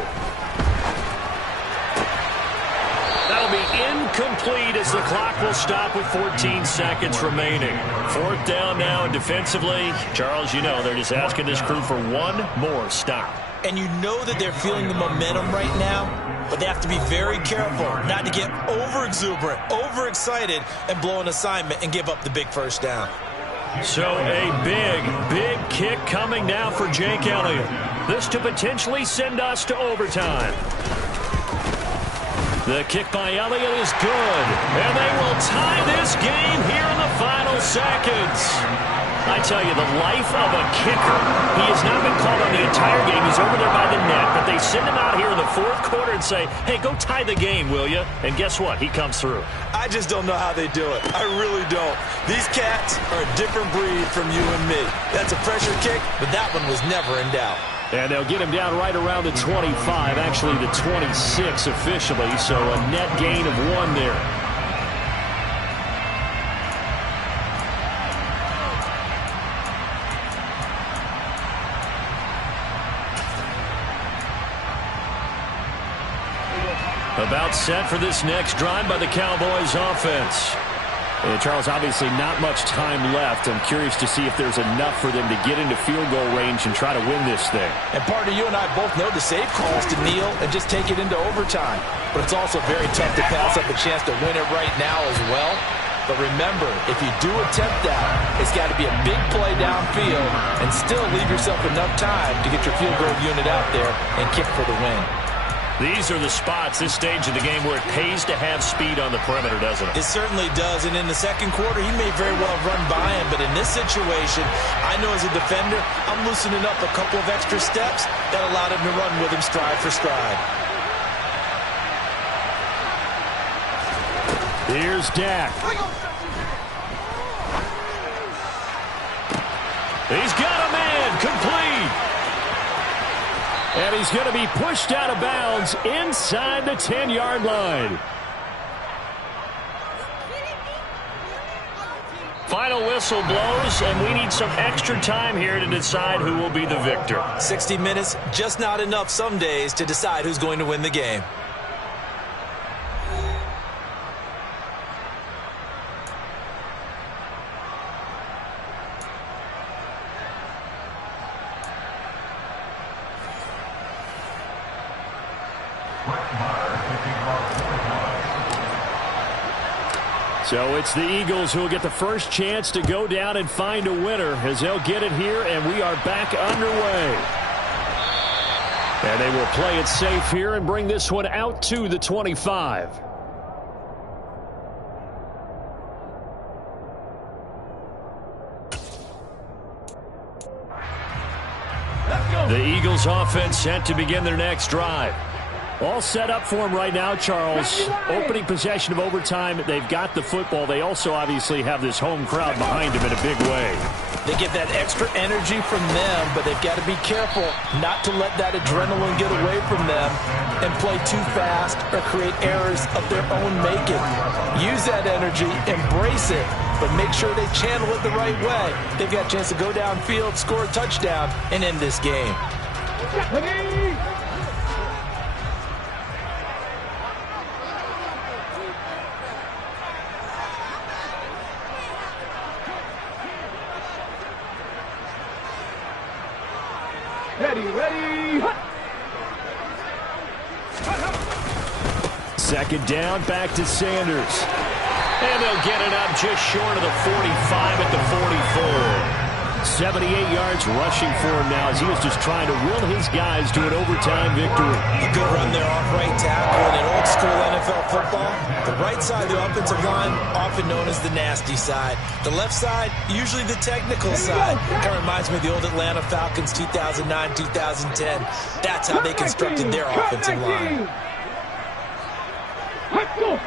That'll be incomplete as the clock will stop with 14 seconds remaining. 4th down now, and defensively, Charles, you know, they're just asking this crew for one more stop. And you know that they're feeling the momentum right now, but they have to be very careful not to get over-exuberant, overexcited, and blow an assignment and give up the big first down. So a big kick coming now for Jake Elliott. This to potentially send us to overtime. The kick by Elliott is good, and they will tie this game here in the final seconds. I tell you, the life of a kicker. He has not been called on the entire game. He's over there by the net, but they send him out here in the 4th quarter and say, hey, go tie the game, will you? And guess what? He comes through. I just don't know how they do it. I really don't. These cats are a different breed from you and me. That's a pressure kick, but that one was never in doubt. And they'll get him down right around the 25, actually the 26 officially, so a net gain of 1 there. About set for this next drive by the Cowboys offense. And Charles, obviously not much time left. I'm curious to see if there's enough for them to get into field goal range and try to win this thing. And partner, you and I both know the safe call is to kneel and just take it into overtime. But it's also very tough to pass up a chance to win it right now as well. But remember, if you do attempt that, it's got to be a big play downfield and still leave yourself enough time to get your field goal unit out there and kick for the win. These are the spots, this stage of the game, where it pays to have speed on the perimeter, doesn't it? It certainly does, and in the second quarter, he may very well run by him, but in this situation, I know as a defender, I'm loosening up a couple of extra steps that allowed him to run with him stride for stride. Here's Dak. He's got a man, complete. And he's going to be pushed out of bounds inside the 10-yard line. Final whistle blows, and we need some extra time here to decide who will be the victor. 60 minutes, just not enough some days to decide who's going to win the game. So it's the Eagles who will get the first chance to go down and find a winner as they'll get it here, and we are back underway. And they will play it safe here and bring this one out to the 25. The Eagles offense set to begin their next drive. All set up for them right now, Charles. Opening possession of overtime. They've got the football. They also obviously have this home crowd behind them in a big way. They get that extra energy from them, but they've got to be careful not to let that adrenaline get away from them and play too fast or create errors of their own making. Use that energy, embrace it, but make sure they channel it the right way. They've got a chance to go downfield, score a touchdown, and end this game. Ready. Second down, back to Sanders. And they'll get it up just short of the 45 at the 44. 78 yards rushing for him now as he was just trying to will his guys to an overtime victory. A good run there off right tackle. And in old school NFL football, the right side of the offensive line, often known as the nasty side. The left side, usually the technical side. Kind of reminds me of the old Atlanta Falcons 2009, 2010. That's how they constructed their offensive line. Let's go.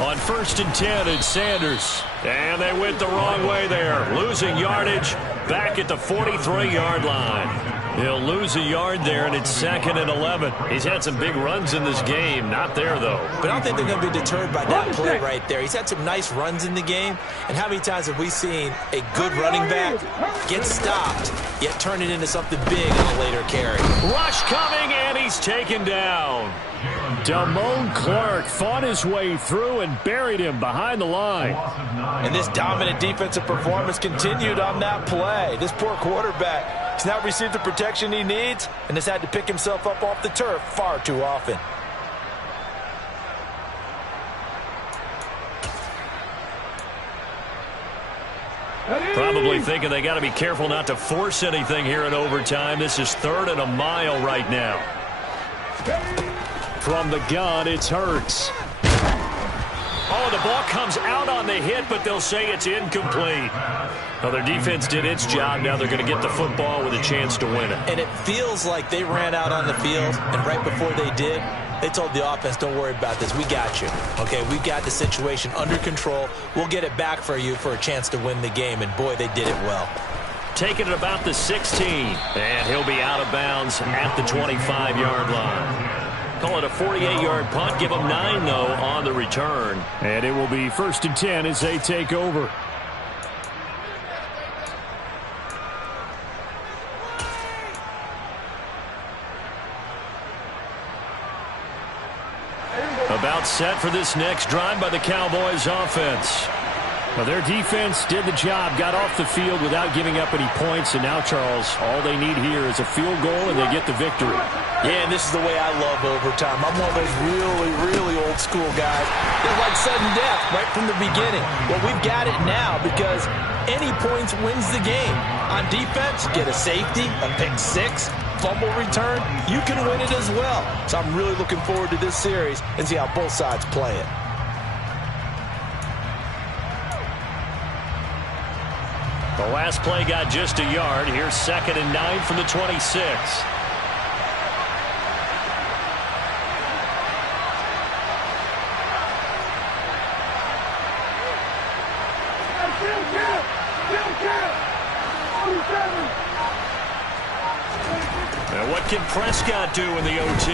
On 1st and 10, it's Sanders. And they went the wrong way there. Losing yardage back at the 43-yard line. He'll lose a yard there, and it's 2nd and 11. He's had some big runs in this game. Not there, though. But I don't think they're going to be deterred by that play right there. He's had some nice runs in the game. And how many times have we seen a good running back get stopped, yet turn it into something big on a later carry? Rush coming, and he's taken down. Damone Clark fought his way through and buried him behind the line. And this dominant defensive performance continued on that play. This poor quarterback has not received the protection he needs and has had to pick himself up off the turf far too often. Probably thinking they got to be careful not to force anything here in overtime. This is 3rd and a mile right now. From the gun, it's Hurts. Oh, the ball comes out on the hit, but they'll say it's incomplete. Well, their defense did its job. Now they're going to get the football with a chance to win it. And it feels like they ran out on the field, and right before they did, they told the offense, don't worry about this. We got you. Okay, we got the situation under control. We'll get it back for you for a chance to win the game, and boy, they did it well. Taking it about the 16, and he'll be out of bounds at the 25-yard line. Call it a 48-yard punt. Give them 9, though, on the return. And it will be 1st and 10 as they take over. About set for this next drive by the Cowboys offense. Well, their defense did the job, got off the field without giving up any points, and now, Charles, all they need here is a field goal, and they get the victory. Yeah, and this is the way I love overtime. I'm one of those really, really old school guys. It's like sudden death right from the beginning. Well, we've got it now because any points wins the game. On defense, get a safety, a pick six, fumble return, you can win it as well. So I'm really looking forward to this series and see how both sides play it. The last play got just a yard. Here's 2nd and 9 from the 26. And what can Prescott do in the OT?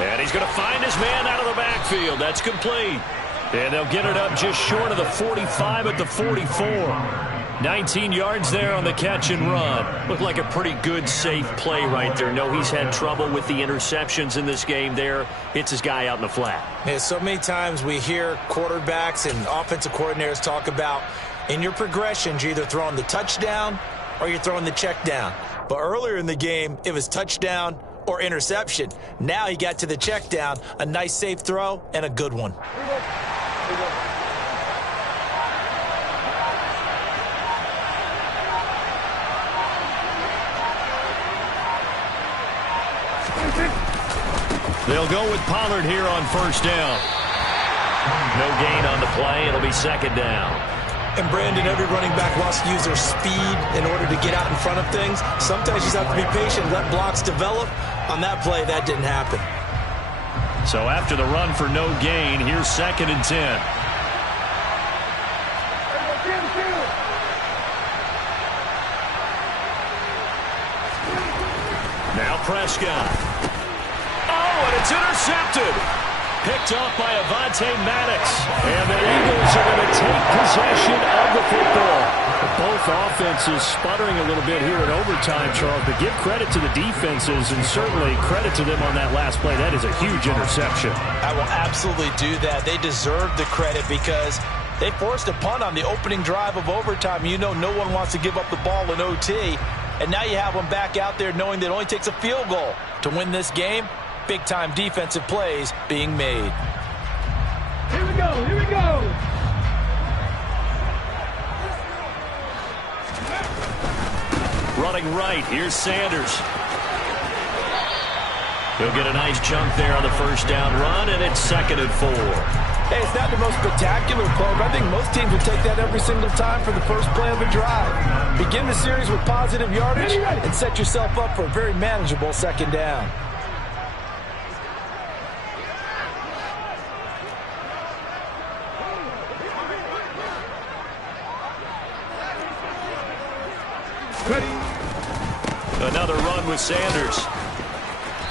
And he's going to find his man out of the backfield. That's complete. And they'll get it up just short of the 45 at the 44. 19 yards there on the catch and run. Looked like a pretty good, safe play right there. No, he's had trouble with the interceptions in this game there. Hits his guy out in the flat. Yeah, so many times we hear quarterbacks and offensive coordinators talk about in your progressions, you're either throwing the touchdown or you're throwing the check down. But earlier in the game, it was touchdown or interception. Now he got to the check down, a nice safe throw, and a good one. They'll go with Pollard here on 1st down. No gain on the play. It'll be 2nd down. And Brandon, every running back wants to use their speed in order to get out in front of things. Sometimes you just have to be patient, let blocks develop. On that play, that didn't happen. So after the run for no gain, here's 2nd and 10. Now Prescott. Oh, and it's intercepted. Picked off by Avonte Maddox. And the Eagles are going to take possession of the football. Both offenses sputtering a little bit here in overtime, Charles, but give credit to the defenses and certainly credit to them on that last play. That is a huge interception. I will absolutely do that. They deserve the credit because they forced a punt on the opening drive of overtime. You know no one wants to give up the ball in OT. And now you have them back out there knowing that it only takes a field goal to win this game. Big-time defensive plays being made. Here we go, here we go. Running right, here's Sanders. He'll get a nice chunk there on the 1st down run, and it's 2nd and 4. Hey, it's not the most spectacular play, but I think most teams would take that every single time for the first play of a drive. Begin the series with positive yardage and set yourself up for a very manageable 2nd down. Another run with Sanders.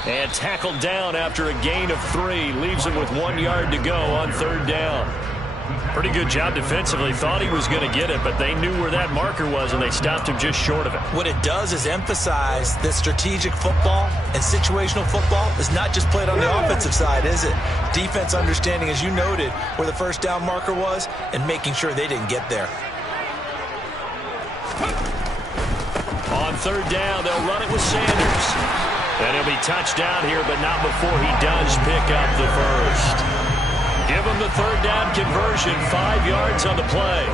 And tackled down after a gain of 3. Leaves him with 1 yard to go on 3rd down. Pretty good job defensively. Thought he was going to get it, but they knew where that marker was, and they stopped him just short of it. What it does is emphasize that strategic football and situational football is not just played on the offensive side, is it? Defense understanding, as you noted, where the 1st down marker was and making sure they didn't get there. On 3rd down, they'll run it with Sanders. And he'll be touched down here, but not before he does pick up the 1st. Give him the 3rd down conversion, 5 yards on the play.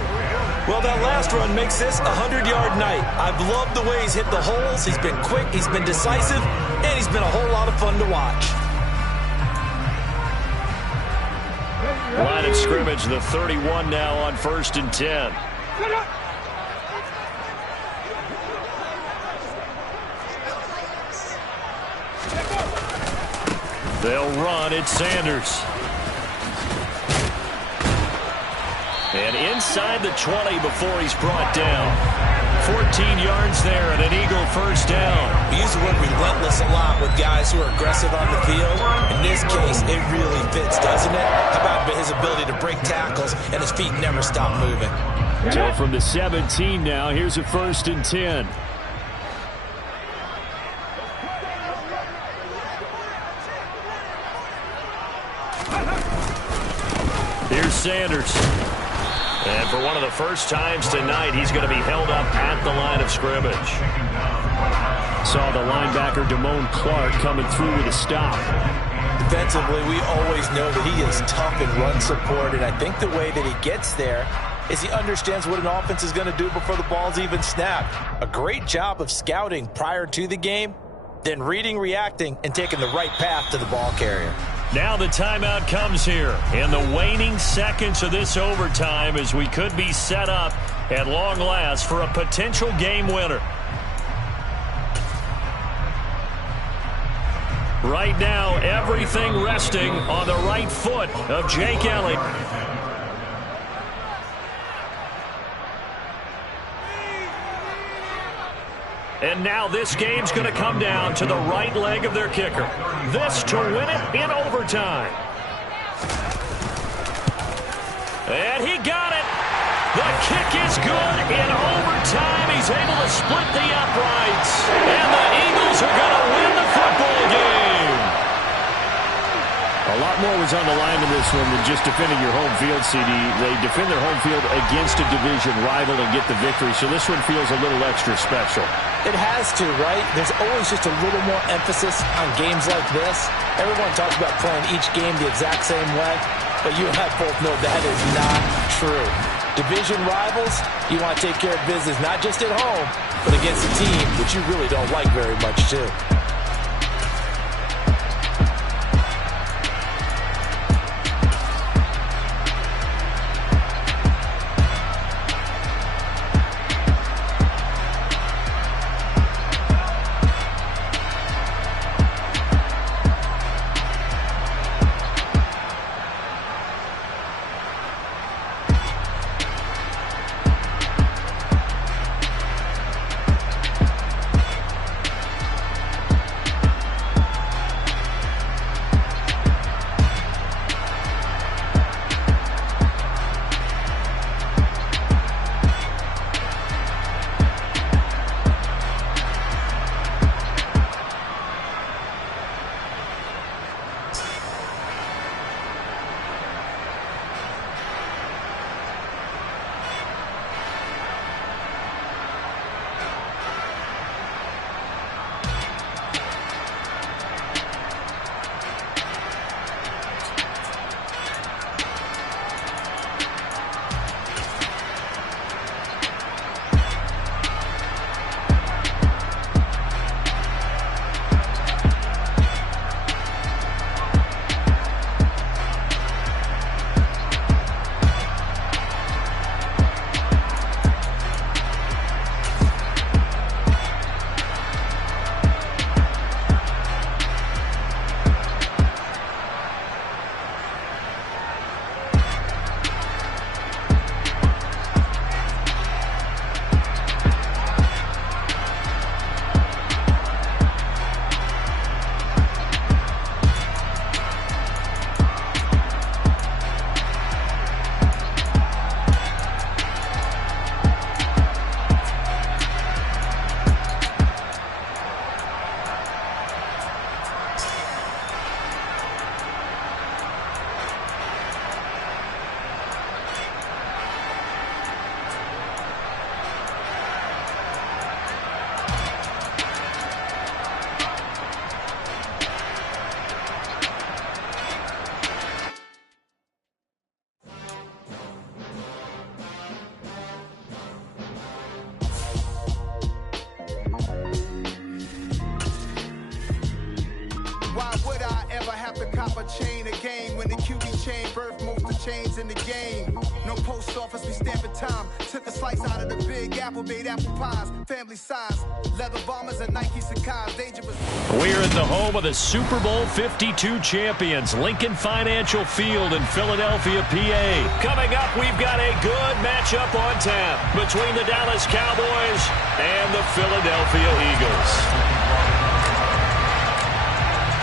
Well, that last run makes this a 100-yard night. I've loved the way he's hit the holes. He's been quick, he's been decisive, and he's been a whole lot of fun to watch. Line of scrimmage, the 31 now on 1st and 10. They'll run. It's Sanders. And inside the 20 before he's brought down. 14 yards there and an Eagle 1st down. We use the word relentless a lot with guys who are aggressive on the field. In this case, it really fits, doesn't it? How about his ability to break tackles and his feet never stop moving? So from the 17 now, here's a 1st and 10. Sanders. And for one of the first times tonight, he's going to be held up at the line of scrimmage. Saw the linebacker Damone Clark coming through with a stop. Defensively, we always know that he is tough in run support, and I think the way that he gets there is he understands what an offense is going to do before the ball's even snapped. A great job of scouting prior to the game, then reading, reacting, and taking the right path to the ball carrier. Now the timeout comes here in the waning seconds of this overtime as we could be set up at long last for a potential game winner. Right now, everything resting on the right foot of Jake Elliott. And now this game's going to come down to the right leg of their kicker. This to win it in overtime. And he got it. The kick is good in overtime. He's able to split the uprights. And the Eagles are going to win the football game. A lot more was on the line in this one than just defending your home field, CD. They defend their home field against a division rival and get the victory, so this one feels a little extra special. It has to, right? There's always just a little more emphasis on games like this. Everyone talks about playing each game the exact same way, but you and I both know that is not true. Division rivals, you want to take care of business not just at home, but against a team that you really don't like very much, too. chain a game when the QB chain birth most of chains in the game. No post office, we stamping time. Took a slice out of the big apple, made apple pies, family size. Leather bombers and Nike Sacai's, dangerous. We're at the home of the Super Bowl 52 champions, Lincoln Financial Field in Philadelphia, PA. Coming up, we've got a good matchup on tap between the Dallas Cowboys and the Philadelphia Eagles.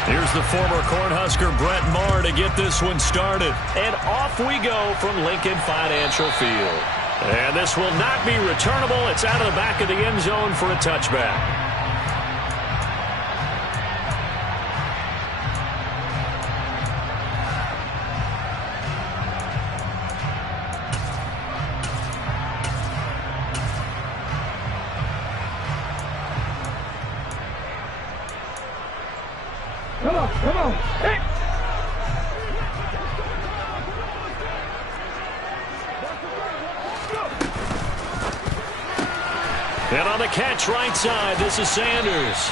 Here's the former Cornhusker Brett Maher to get this one started. And off we go from Lincoln Financial Field. And this will not be returnable. It's out of the back of the end zone for a touchback. Come on, come on. Hey. And on the catch right side, this is Sanders.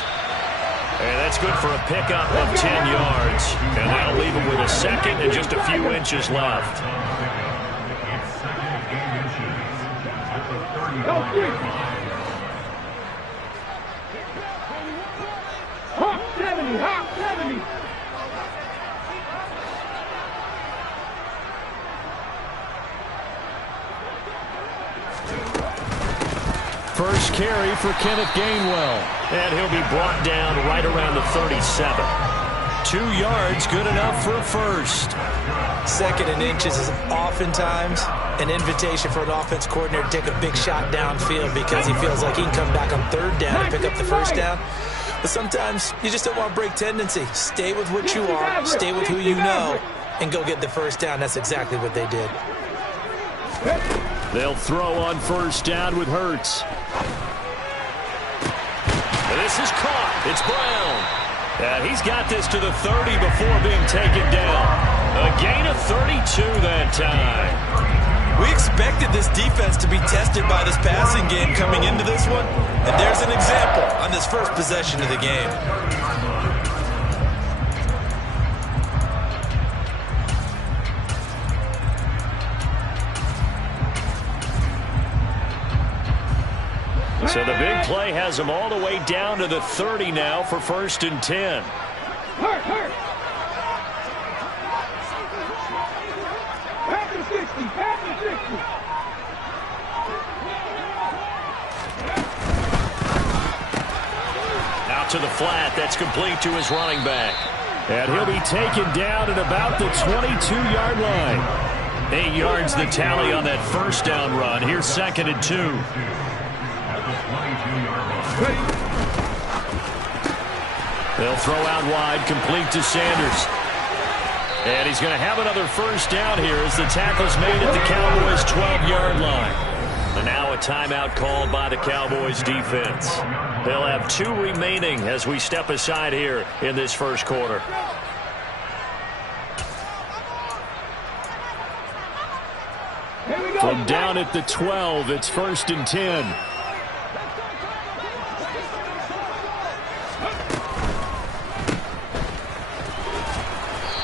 And that's good for a pickup of 10 yards. And that'll leave him with a second and just a few inches left. Hop 70, hop 70. First carry for Kenneth Gainwell. And he'll be brought down right around the 37. 2 yards, good enough for a first. Second and inches is oftentimes an invitation for an offense coordinator to take a big shot downfield because he feels like he can come back on third down and pick up the first down. But sometimes you just don't want to break tendency. Stay with what you are, stay with who you know, and go get the first down. That's exactly what they did. They'll throw on first down with Hurts. This is caught. It's Brown. And he's got this to the 30 before being taken down. A gain of 32 that time. We expected this defense to be tested by this passing game coming into this one. And there's an example on this first possession of the game. So the big play has them all the way down to the 30 now for 1st and 10. Hurt. Back to 60, back to 60. Out to the flat. That's complete to his running back. And he'll be taken down at about the 22-yard line. 8 yards the tally on that first down run. Here's 2nd and 2. They'll throw out wide, complete to Sanders. And he's going to have another first down here as the tackle's made at the Cowboys' 12-yard line. And now a timeout called by the Cowboys defense. They'll have 2 remaining as we step aside here in this first quarter. From down at the 12, it's 1st and 10.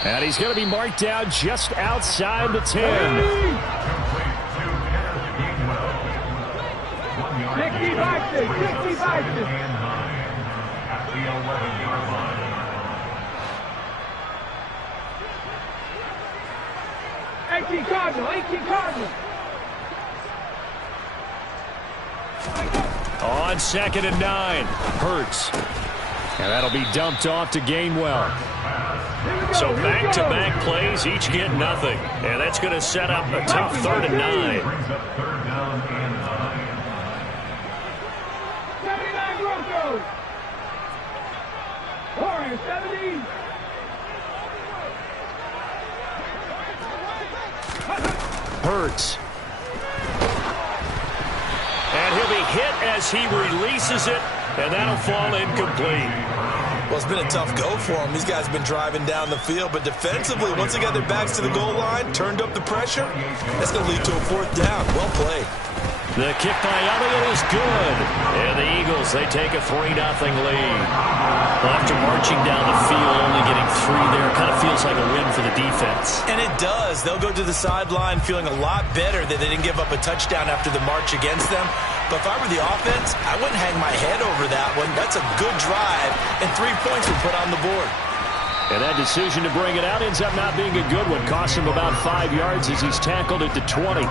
And he's going to be marked down just outside the 10. 60 by 6. At the 11-yard line. 18 Cardinal. On 2nd and 9, Hurts. And that'll be dumped off to Gainwell. So back-to-back plays, each get nothing. And that's going to set up a tough 3rd and 9. 79 Broncos. 70. Hurts. And he'll be hit as he releases it, and that'll fall incomplete. Well, it's been a tough go for them. These guys have been driving down the field, but defensively, once they got their backs to the goal line, turned up the pressure, that's going to lead to a 4th down. Well played. The kick by Elliott is good. And the Eagles, they take a 3-0 lead. Well, after marching down the field, only getting 3 there, kind of feels like a win for the defense. And it does. They'll go to the sideline feeling a lot better that they didn't give up a touchdown after the march against them. But if I were the offense, I wouldn't hang my head over that one. That's a good drive, and 3 points were put on the board. And that decision to bring it out ends up not being a good one. Costs him about 5 yards as he's tackled at the 20.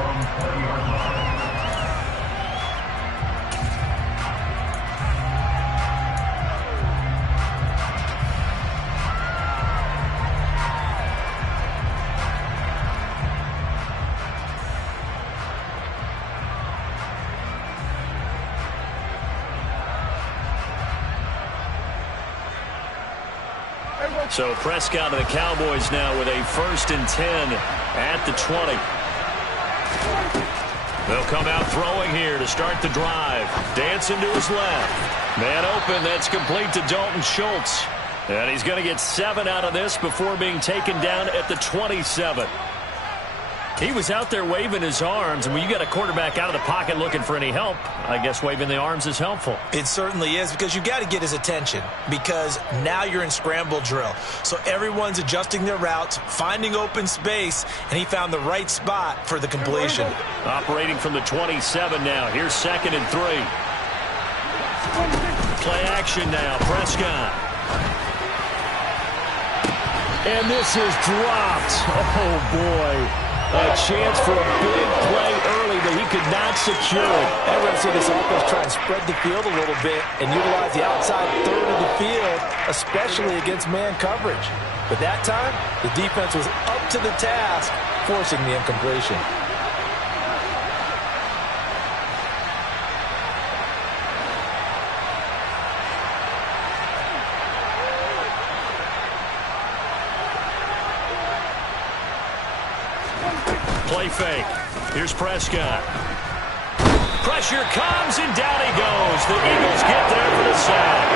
So Prescott and the Cowboys now with a 1st and 10 at the 20. They'll come out throwing here to start the drive. Dancing to his left. Man open, that's complete to Dalton Schultz. And he's going to get 7 out of this before being taken down at the 27. He was out there waving his arms, and when you got a quarterback out of the pocket looking for any help, I guess waving the arms is helpful. It certainly is, because you got to get his attention, because now you're in scramble drill. So everyone's adjusting their routes, finding open space, and he found the right spot for the completion. Operating from the 27 now. Here's 2nd and 3. Play action now. Prescott. And this is dropped. Oh, boy. A chance for a big play early, but he could not secure it. And we're going to see this offense try and spread the field a little bit and utilize the outside third of the field, especially against man coverage. But that time, the defense was up to the task, forcing the incompletion. Play fake. Here's Prescott. Pressure comes, and down he goes. The Eagles get there for the sack.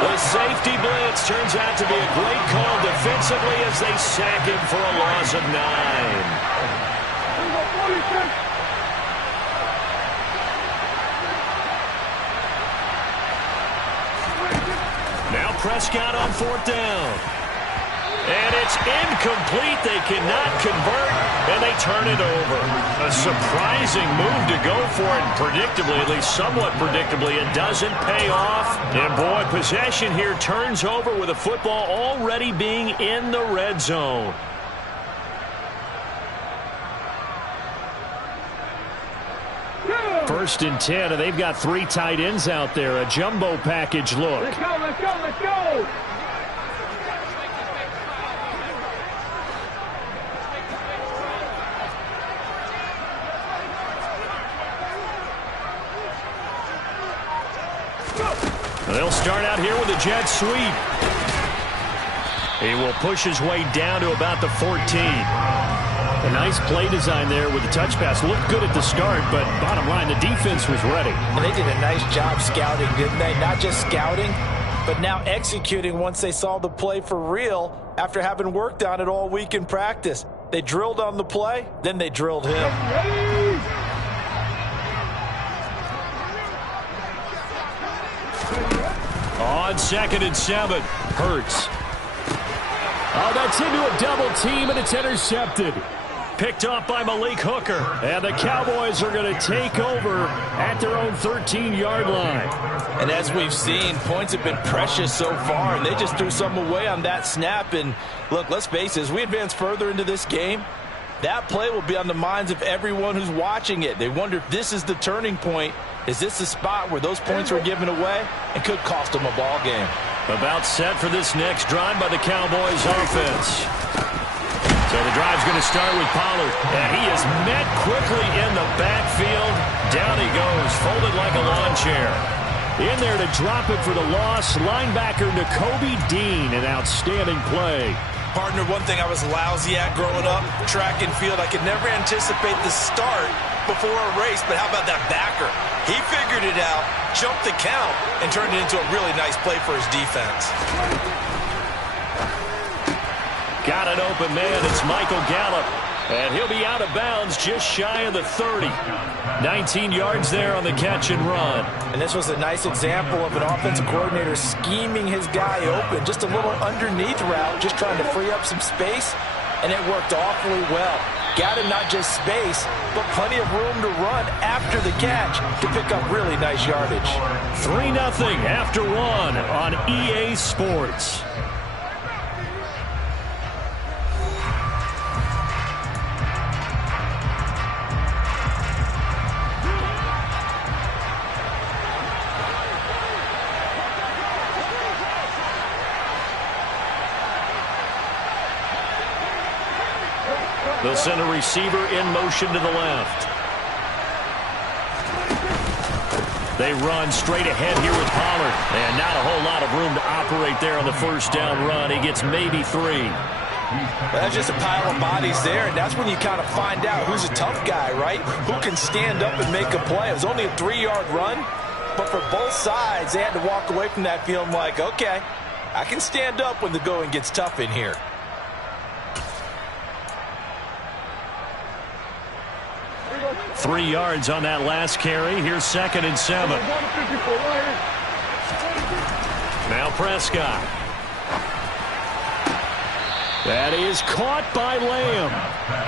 The safety blitz turns out to be a great call defensively as they sack him for a loss of 9. Now Prescott on 4th down. And it's incomplete. They cannot convert, and they turn it over. A surprising move to go for it, and predictably, at least somewhat predictably, it doesn't pay off. And, boy, possession here turns over with the football already being in the red zone. First and 10, and they've got 3 tight ends out there. A jumbo package look. Let's go, let's go, let's go! They'll start out here with a jet sweep. He will push his way down to about the 14. A nice play design there with the touch pass. Looked good at the start, but bottom line, the defense was ready. And they did a nice job scouting, didn't they? Not just scouting, but now executing once they saw the play for real after having worked on it all week in practice. They drilled on the play, then they drilled him. On 2nd and 7, Hurts. Oh, that's into a double team, and it's intercepted. Picked off by Malik Hooker. And the Cowboys are going to take over at their own 13-yard line. And as we've seen, points have been precious so far, and they just threw some away on that snap. And look, let's face it, as we advance further into this game, that play will be on the minds of everyone who's watching it. They wonder if this is the turning point. Is this the spot where those points were given away and could cost them a ball game? About set for this next drive by the Cowboys offense. So the drive's going to start with Pollard. And he is met quickly in the backfield. Down he goes, folded like a lawn chair. In there to drop it for the loss, linebacker Nakobe Dean, an outstanding play. Partner, one thing I was lousy at growing up, track and field, I could never anticipate the start before a race, but how about that backer? He figured it out, jumped the count, and turned it into a really nice play for his defense. Got an open man. It's Michael Gallup. And he'll be out of bounds just shy of the 30. 19 yards there on the catch and run. And this was a nice example of an offensive coordinator scheming his guy open. Just a little underneath route, just trying to free up some space. And it worked awfully well. Got him not just space, but plenty of room to run after the catch to pick up really nice yardage. 3-0 after 1 on EA Sports. They'll send a receiver in motion to the left. They run straight ahead here with Pollard. And not a whole lot of room to operate there on the first down run. He gets maybe 3. Well, that's just a pile of bodies there, and that's when you kind of find out who's a tough guy, right? Who can stand up and make a play. It was only a 3-yard run, but for both sides, they had to walk away from that feeling like, okay, I can stand up when the going gets tough in here. Three yards on that last carry. Here's 2nd and 7. Now Prescott. That is caught by Lamb.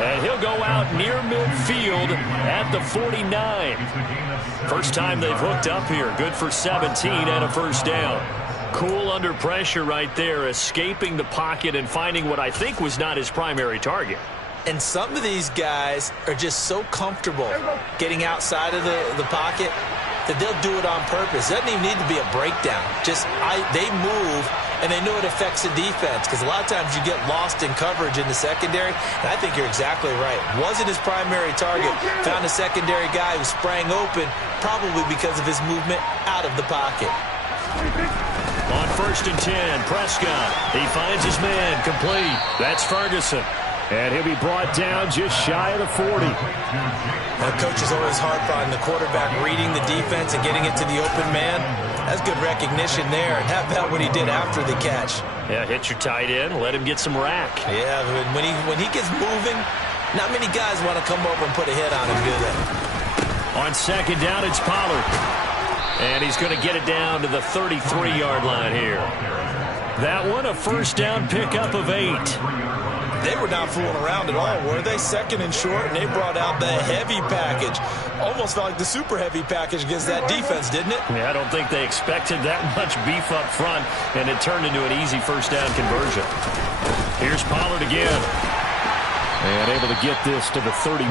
And he'll go out near midfield at the 49. First time they've hooked up here. Good for 17 and a first down. Cool under pressure right there, escaping the pocket and finding what I think was not his primary target. And some of these guys are just so comfortable getting outside of the pocket that they'll do it on purpose. It doesn't even need to be a breakdown. They move, and they know it affects the defense because a lot of times you get lost in coverage in the secondary, and I think you're exactly right. Wasn't his primary target. Found a secondary guy who sprang open, probably because of his movement out of the pocket. On 1st and 10, Prescott. He finds his man complete. That's Ferguson. And he'll be brought down just shy of the 40. Now, coach is always hard on the quarterback reading the defense and getting it to the open man. That's good recognition there. And how about what he did after the catch? Yeah, hit your tight end, let him get some rack. Yeah, when he gets moving, not many guys want to come over and put a hit on him, do they? On 2nd down, it's Pollard. And he's going to get it down to the 33-yard line here. That one, a first down pickup of 8. They were not fooling around at all, were they? 2nd and short, and they brought out the heavy package. Almost felt like the super heavy package against that defense, didn't it? Yeah, I don't think they expected that much beef up front, and it turned into an easy first down conversion. Here's Pollard again. And able to get this to the 31.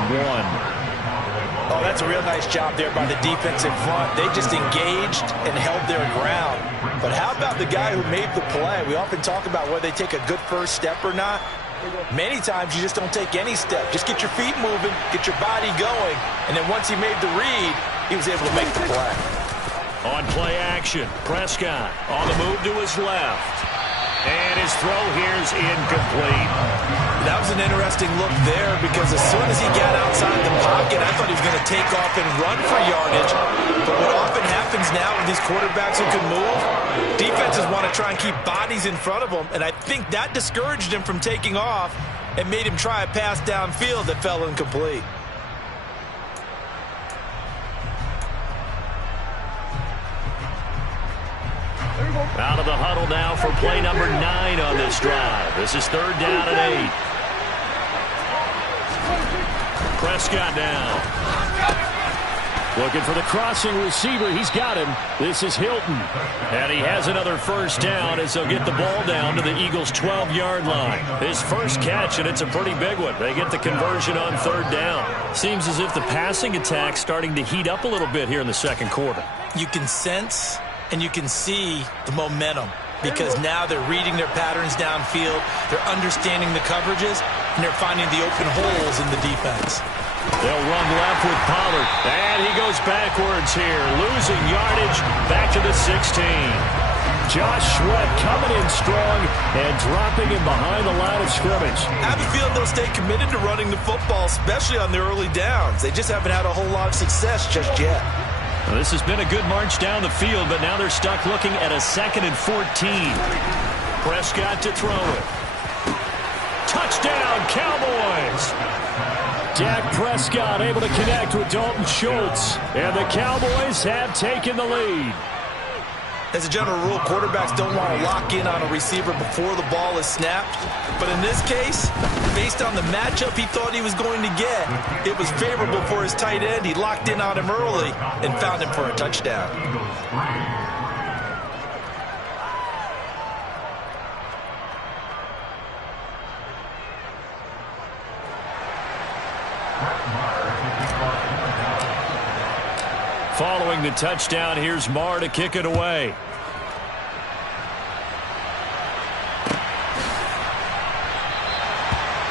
Oh, that's a real nice job there by the defense in front. They just engaged and held their ground. But how about the guy who made the play? We often talk about whether they take a good first step or not. Many times you just don't take any step. Just get your feet moving, get your body going, and then once he made the read, he was able to make the play. On play action, Prescott on the move to his left. And his throw here's incomplete. That was an interesting look there because as soon as he got outside the pocket, I thought he was going to take off and run for yardage. But what often happens now with these quarterbacks who can move, defenses want to try and keep bodies in front of them, and I think that discouraged him from taking off and made him try a pass downfield that fell incomplete. Out of the huddle now for play number 9 on this drive. This is 3rd down and 8. Prescott now. Looking for the crossing receiver. He's got him. This is Hilton. And he has another first down as they'll get the ball down to the Eagles' 12-yard line. His first catch, and it's a pretty big one. They get the conversion on 3rd down. Seems as if the passing attack's starting to heat up a little bit here in the second quarter. You can sense and you can see the momentum because now they're reading their patterns downfield, they're understanding the coverages, and they're finding the open holes in the defense. They'll run left with Pollard, and he goes backwards here, losing yardage back to the 16. Josh Sweat coming in strong and dropping him behind the line of scrimmage. I have a feeling they'll stay committed to running the football, especially on their early downs. They just haven't had a whole lot of success just yet. Well, this has been a good march down the field, but now they're stuck looking at a 2nd and 14. Prescott to throw it. Touchdown, Cowboys! Dak Prescott able to connect with Dalton Schultz, and the Cowboys have taken the lead. As a general rule, quarterbacks don't want to lock in on a receiver before the ball is snapped. But in this case, based on the matchup he thought he was going to get, it was favorable for his tight end. He locked in on him early and found him for a touchdown. Following the touchdown, here's Marr to kick it away.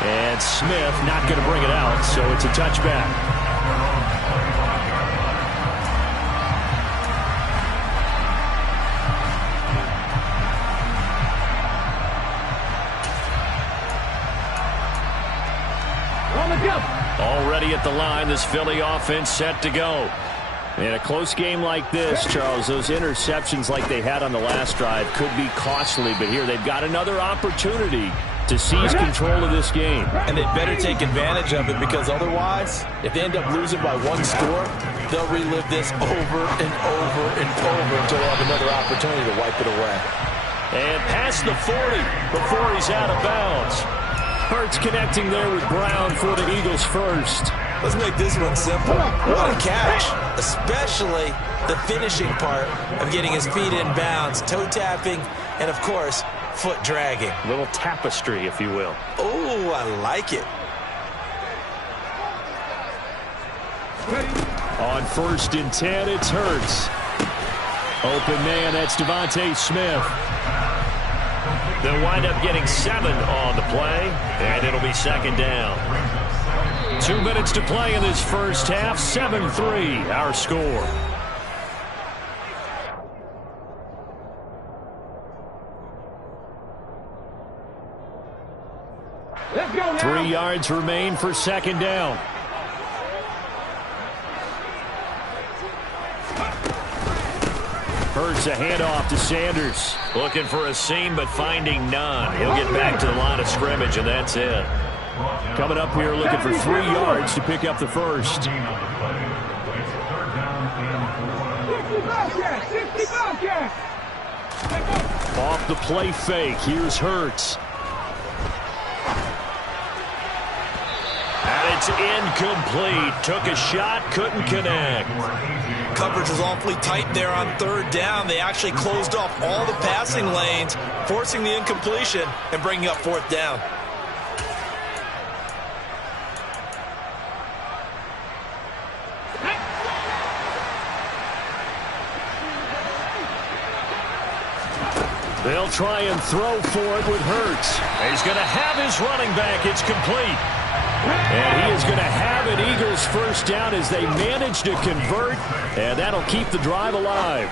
And Smith not going to bring it out, so it's a touchback. Already at the line, this Philly offense set to go. In a close game like this, Charles, those interceptions like they had on the last drive could be costly, but here they've got another opportunity to seize control of this game. And they better take advantage of it, because otherwise, if they end up losing by one score, they'll relive this over and over and over until they have another opportunity to wipe it away. And past the 40 before he's out of bounds. Hurts connecting there with Brown for the Eagles first. Let's make this one simple. What a catch, especially the finishing part of getting his feet in bounds, toe tapping, and of course, foot dragging. A little tapestry, if you will. Oh, I like it. On 1st and 10, it's Hurts. Open man, that's Devontae Smith. They'll wind up getting 7 on the play, and it'll be 2nd down. 2 minutes to play in this first half. 7-3, our score. Let's go now. 3 yards remain for 2nd down. Hurts a handoff to Sanders. Looking for a seam, but finding none. He'll get back to the line of scrimmage, and that's it. Coming up here looking for 3 yards to pick up the first. 60 Bobcats. 60 Bobcats. Off the play fake, here's Hurts. And it's incomplete. Took a shot, couldn't connect. Coverage was awfully tight there on 3rd down. They actually closed off all the passing lanes, forcing the incompletion and bringing up 4th down. They'll try and throw for it with Hurts. He's going to have his running back. It's complete. And he is going to have an Eagles first down as they manage to convert, and that'll keep the drive alive.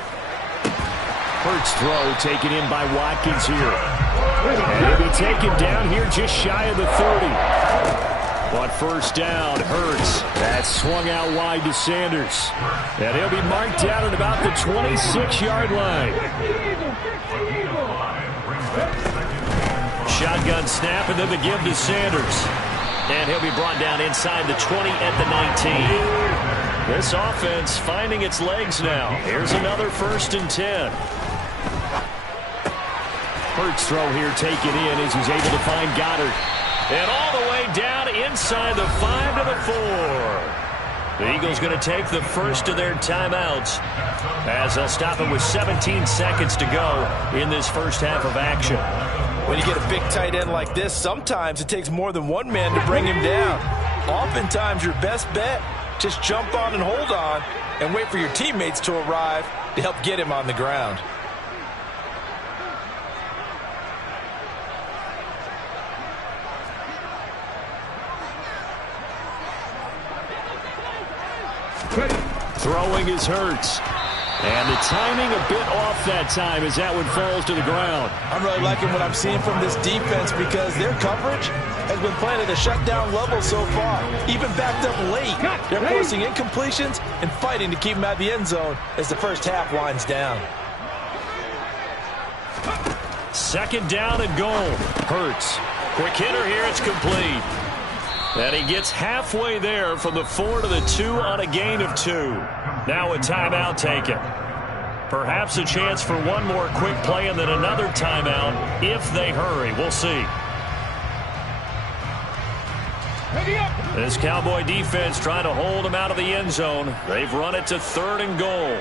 Hurts throw taken in by Watkins here. And he'll be taken down here just shy of the 30. On 1st down, Hurts. That's swung out wide to Sanders. And he'll be marked down at about the 26-yard line. Shotgun snap, and then the give to Sanders. And he'll be brought down inside the 20 at the 19. This offense finding its legs now. Here's another 1st and 10. Hurts throw here taken in as he's able to find Goddard. And all the way down inside the 5 to the 4. The Eagles going to take the first of their timeouts as they'll stop it with 17 seconds to go in this first half of action. When you get a big tight end like this, sometimes it takes more than one man to bring him down. Oftentimes, your best bet, just jump on and hold on and wait for your teammates to arrive to help get him on the ground. Throwing is Hurts. And the timing a bit off that time as that one falls to the ground. I'm really liking what I'm seeing from this defense because their coverage has been playing at a shutdown level so far. Even backed up late, they're forcing incompletions and fighting to keep them out of the end zone as the first half winds down. 2nd down and goal. Hurts. Quick hitter here, it's complete. And he gets halfway there from the 4 to the 2 on a gain of 2. Now a timeout taken. Perhaps a chance for one more quick play and then another timeout if they hurry. We'll see. This Cowboy defense trying to hold him out of the end zone. They've run it to 3rd and goal.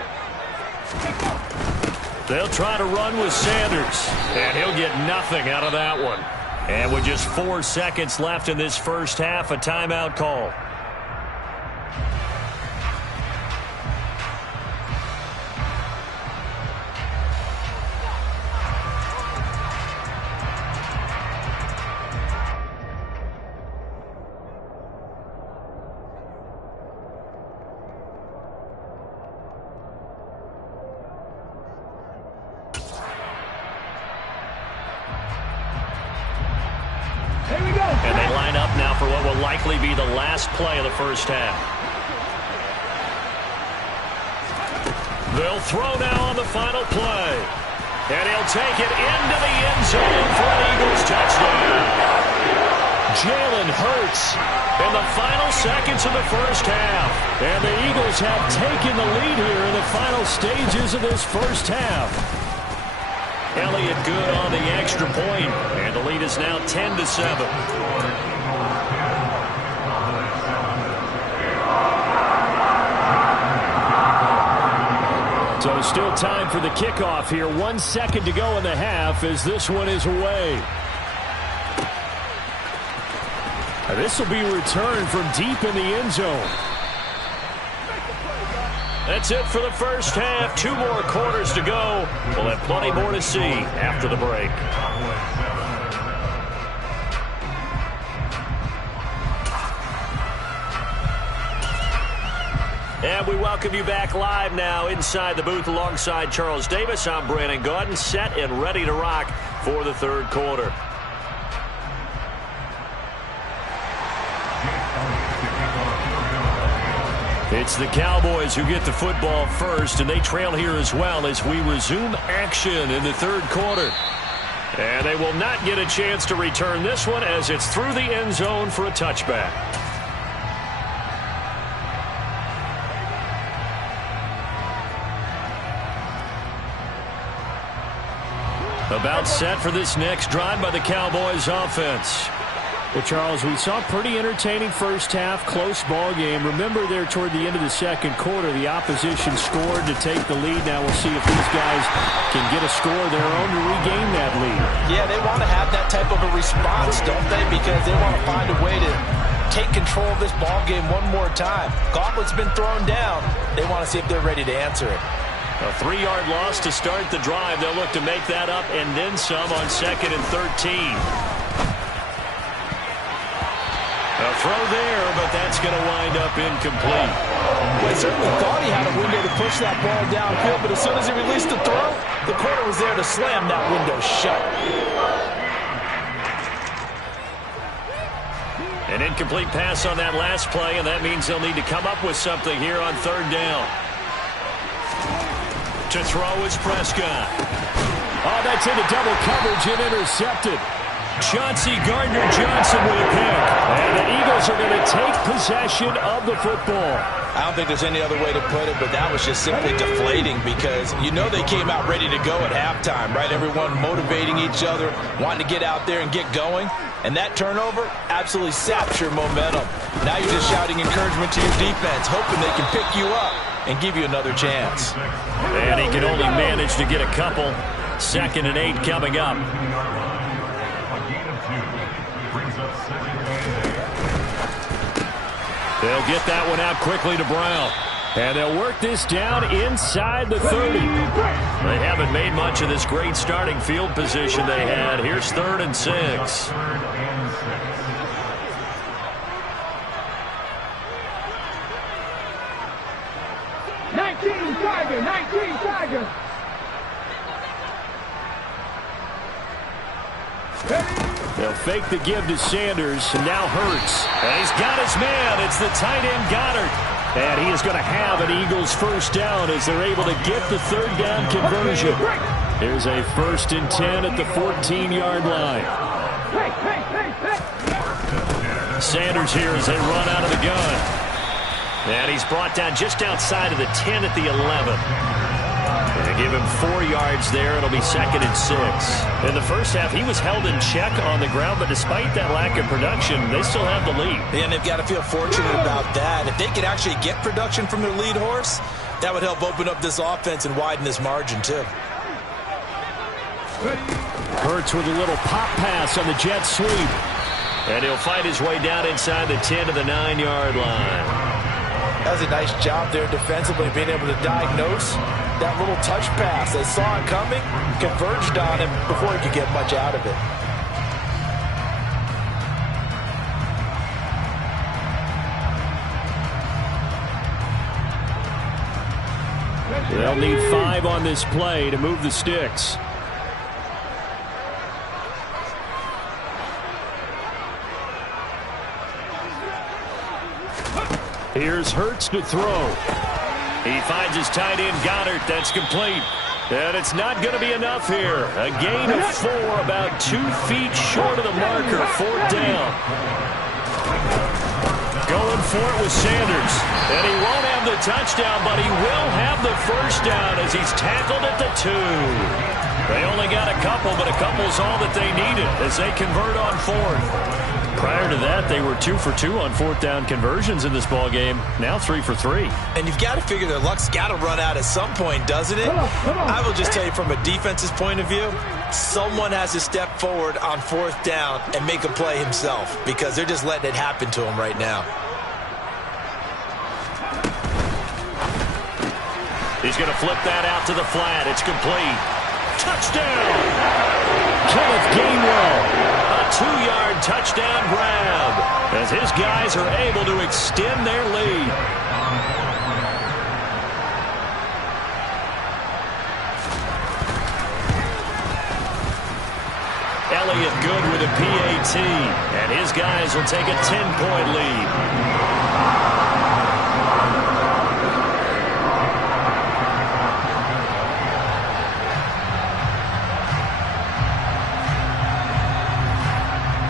They'll try to run with Sanders. And he'll get nothing out of that one. And with just 4 seconds left in this first half, a timeout call. And they line up now for what will likely be the last play of the first half. They'll throw now on the final play. And he'll take it into the end zone for an Eagles touchdown. Jalen Hurts in the final seconds of the first half. And the Eagles have taken the lead here in the final stages of this first half. Elliott good on the extra point, and the lead is now 10-7. So still time for the kickoff here. 1 second to go in the half as this one is away. This will be returned from deep in the end zone. That's it for the first half. 2 more quarters to go. We'll have plenty more to see after the break. And we welcome you back live now inside the booth alongside Charles Davis. I'm Brandon Gaudin, set and ready to rock for the third quarter. It's the Cowboys who get the football first, and they trail here as well as we resume action in the third quarter. And they will not get a chance to return this one as it's through the end zone for a touchback. About set for this next drive by the Cowboys offense. Well, Charles, we saw a pretty entertaining first half, close ball game. Remember there toward the end of the second quarter, the opposition scored to take the lead. Now we'll see if these guys can get a score of their own to regain that lead. Yeah, they want to have that type of a response, don't they? Because they want to find a way to take control of this ball game one more time. Gauntlet's been thrown down. They want to see if they're ready to answer it. A 3-yard loss to start the drive. They'll look to make that up and then some on 2nd and 13. A throw there, but that's going to wind up incomplete. Well, he certainly thought he had a window to push that ball downfield, but as soon as he released the throw, the corner was there to slam that window shut. An incomplete pass on that last play, and that means they'll need to come up with something here on 3rd down. To throw is Prescott. Oh, that's into double coverage and intercepted. Chauncey Gardner-Johnson with a pick. And the Eagles are going to take possession of the football. I don't think there's any other way to put it, but that was just simply deflating because you know they came out ready to go at halftime, right? Everyone motivating each other, wanting to get out there and get going. And that turnover absolutely saps your momentum. Now you're just shouting encouragement to your defense, hoping they can pick you up and give you another chance. And he can only manage to get a couple. 2nd and 8 coming up. They'll get that one out quickly to Brown. And they'll work this down inside the 30. They haven't made much of this great starting field position they had. Here's 3rd and 6. Tiger. They'll fake the give to Sanders, and now Hurts. And he's got his man. It's the tight end Goddard. And he is going to have an Eagles first down as they're able to get the 3rd down conversion. Here's a 1st and 10 at the 14-yard line. Sanders here as they run out of the gun. And he's brought down just outside of the 10 at the 11. They give him 4 yards there. It'll be 2nd and 6. In the first half, he was held in check on the ground, but despite that lack of production, they still have the lead. And they've got to feel fortunate about that. If they could actually get production from their lead horse, that would help open up this offense and widen this margin, too. Hurts with a little pop pass on the jet sweep. And he'll fight his way down inside the 10 to the 9-yard line. That was a nice job there defensively, being able to diagnose that little touch pass. They saw it coming, converged on him before he could get much out of it. They'll need 5 on this play to move the sticks. Here's Hurts to throw. He finds his tight end, Goddard. That's complete. And it's not going to be enough here. A gain of 4, about 2 feet short of the marker. 4th down. Going for it with Sanders. And he won't have the touchdown, but he will have the first down as he's tackled at the 2. They only got a couple, but a couple's all that they needed as they convert on 4th. Prior to that, they were 2 for 2 on 4th down conversions in this ball game. Now 3 for 3. And you've got to figure their luck's got to run out at some point, doesn't it? I will just tell you from a defense's point of view, someone has to step forward on 4th down and make a play himself because they're just letting it happen to him right now. He's going to flip that out to the flat. It's complete. Touchdown! Kenneth Gainwell. A 2-yard touchdown grab as his guys are able to extend their lead. Elliott good with a PAT, and his guys will take a 10-point lead.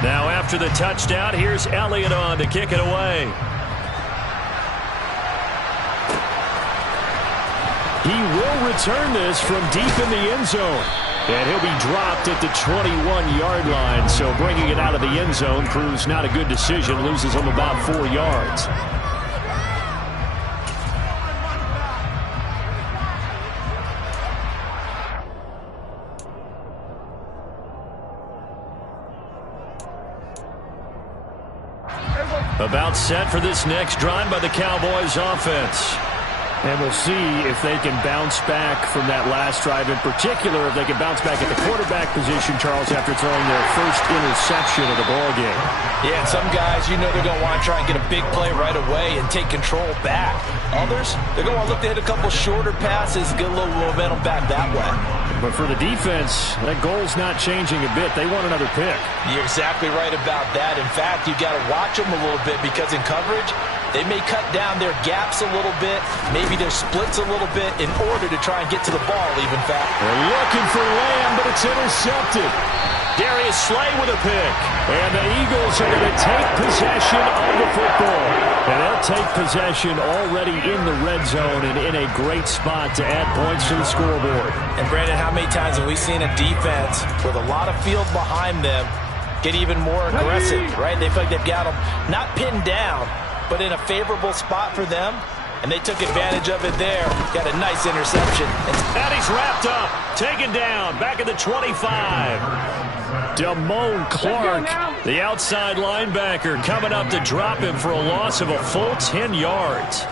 Now after the touchdown, here's Elliott on to kick it away. He will return this from deep in the end zone. And he'll be dropped at the 21-yard line. So bringing it out of the end zone proves not a good decision. Loses him about 4 yards. About set for this next drive by the Cowboys offense. And we'll see if they can bounce back from that last drive. In particular, if they can bounce back at the quarterback position, Charles, after throwing their first interception of the ballgame. Yeah, and some guys, you know they're going to want to try and get a big play right away and take control back. Others, they're going to want to look to hit a couple shorter passes, get a little momentum back that way. But for the defense, that goal's not changing a bit. They want another pick. You're exactly right about that. In fact, you've got to watch them a little bit because in coverage, they may cut down their gaps a little bit, maybe their splits a little bit in order to try and get to the ball even faster. They're looking for Lamb, but it's intercepted. Darius Slay with a pick. And the Eagles are going to take possession of the football. And they'll take possession already in the red zone and in a great spot to add points to the scoreboard. And Brandon, how many times have we seen a defense with a lot of field behind them get even more aggressive, right? They feel like they've got them not pinned down, but in a favorable spot for them, and they took advantage of it there. Got a nice interception. And he's wrapped up, taken down, back at the 25. Damone Clark, the outside linebacker, coming up to drop him for a loss of a full 10 yards.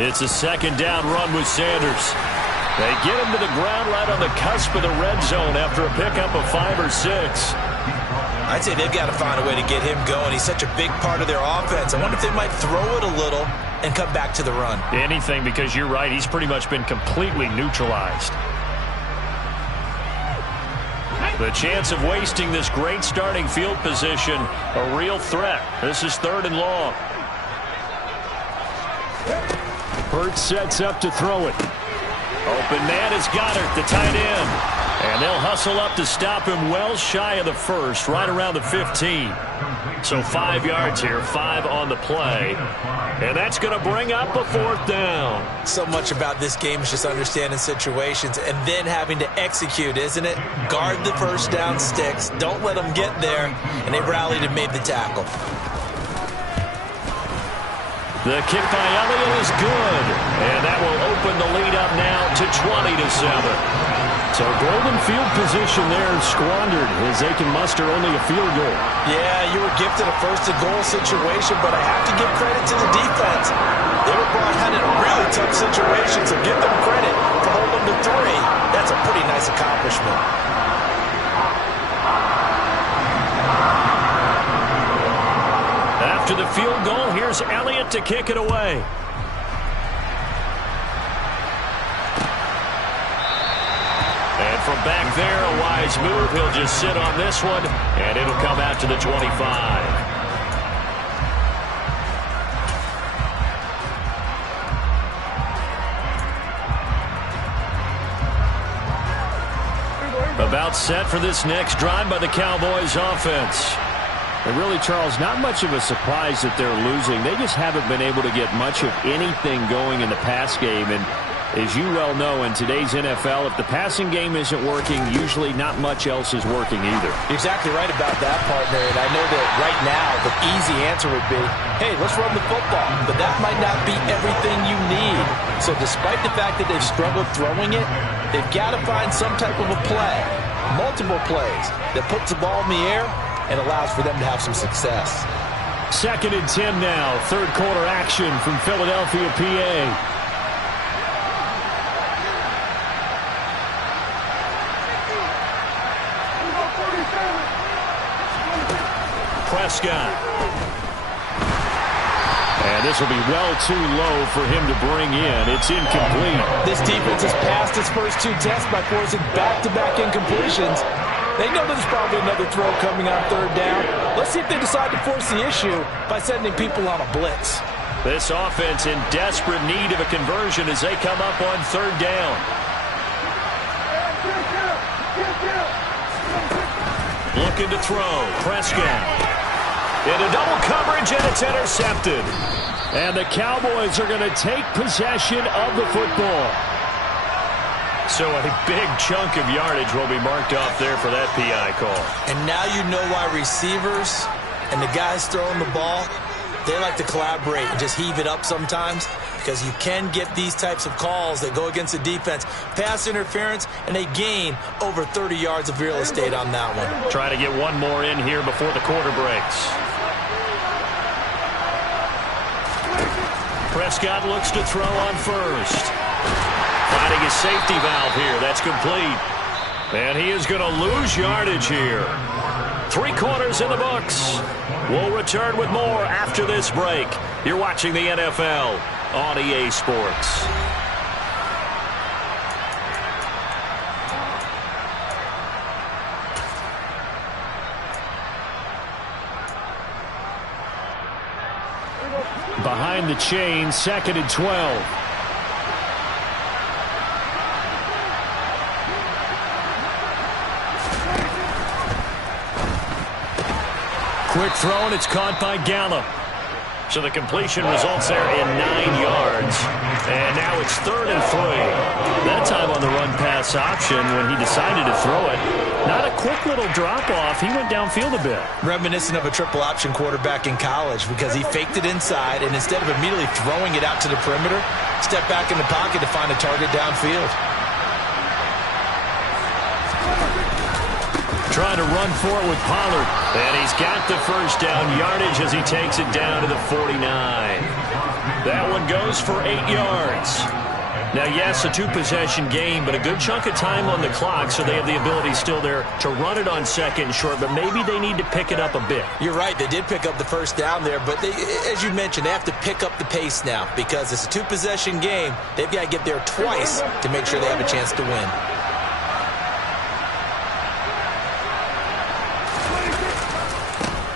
It's a second down run with Sanders. They get him to the ground right on the cusp of the red zone after a pickup of 5 or 6. I'd say they've got to find a way to get him going. He's such a big part of their offense. I wonder if they might throw it a little and come back to the run. Anything, because you're right. He's pretty much been completely neutralized. The chance of wasting this great starting field position, a real threat. This is 3rd and long. Hurts sets up to throw it. Open man is Goddard, the tight end. And they'll hustle up to stop him well shy of the first, right around the 15. So 5 yards here, 5 on the play. And that's going to bring up a 4th down. So much about this game is just understanding situations and then having to execute, isn't it? Guard the first down sticks. Don't let them get there. And they rallied and made the tackle. The kick by Elliott is good. And that will open the lead up now to 20-7. So golden field position there squandered as they can muster only a field goal. Yeah, you were gifted a first-and-goal situation, but I have to give credit to the defense. They were brought out in a really tough situation, so give them credit for holding them to 3. That's a pretty nice accomplishment. After the field goal, here's Elliott to kick it away. And from back there, a wise move. He'll just sit on this one, and it'll come out to the 25. About set for this next drive by the Cowboys offense. And really, Charles, not much of a surprise that they're losing. They just haven't been able to get much of anything going in the pass game. And as you well know, in today's NFL, if the passing game isn't working, usually not much else is working either. You're exactly right about that, partner. And I know that right now the easy answer would be, hey, let's run the football. But that might not be everything you need. So despite the fact that they've struggled throwing it, they've got to find some type of a play, multiple plays, that puts the ball in the air and allows for them to have some success. 2nd and 10 now. Third quarter action from Philadelphia, PA. Prescott. And this will be well too low for him to bring in. It's incomplete. This defense has passed its first 2 tests by forcing back-to-back incompletions. They know there's probably another throw coming on 3rd down. Let's see if they decide to force the issue by sending people on a blitz. This offense in desperate need of a conversion as they come up on 3rd down. Looking to throw. Prescott. Into double coverage, and it's intercepted. And the Cowboys are going to take possession of the football. So a big chunk of yardage will be marked off there for that PI call. And now you know why receivers and the guys throwing the ball, they like to collaborate and just heave it up sometimes, because you can get these types of calls that go against the defense. Pass interference, and they gain over 30 yards of real estate on that one. Try to get one more in here before the quarter breaks. Prescott looks to throw on first. Finding his safety valve here. That's complete. And he is going to lose yardage here. 3 quarters in the books. We'll return with more after this break. You're watching the NFL on EA Sports. Behind the chain, 2nd and 12. Quick throw, and it's caught by Gallup. So the completion results there in 9 yards. And now it's 3rd and 3. That time on the run-pass option when he decided to throw it. Not a quick little drop-off. He went downfield a bit. Reminiscent of a triple option quarterback in college, because he faked it inside, and instead of immediately throwing it out to the perimeter, stepped back in the pocket to find a target downfield. Trying to run for it with Pollard. And he's got the first down yardage as he takes it down to the 49. That one goes for 8 yards. Now, yes, a 2-possession game, but a good chunk of time on the clock, so they have the ability still there to run it on 2nd and short, but maybe they need to pick it up a bit. You're right. They did pick up the first down there, but they, as you mentioned, they have to pick up the pace now, because it's a 2-possession game. They've got to get there twice to make sure they have a chance to win.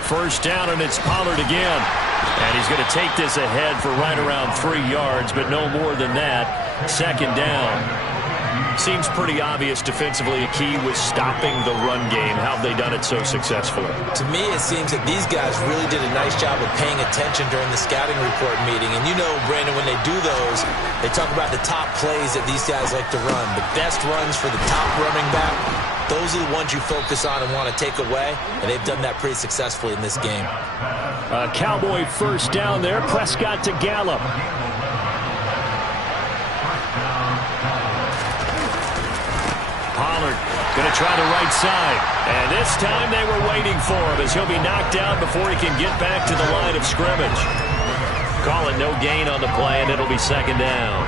First down, and it's Pollard again. And he's going to take this ahead for right around 3 yards, but no more than that. 2nd down. Seems pretty obvious defensively a key was stopping the run game. How have they done it so successfully? To me, it seems that these guys really did a nice job of paying attention during the scouting report meeting. And you know, Brandon, when they do those, they talk about the top plays that these guys like to run. The best runs for the top running back. Those are the ones you focus on and want to take away, and they've done that pretty successfully in this game. Cowboy first down there. Prescott to Gallup. Pollard going to try the right side. And this time they were waiting for him as he'll be knocked out before he can get back to the line of scrimmage. Call it no gain on the play, and it'll be 2nd down.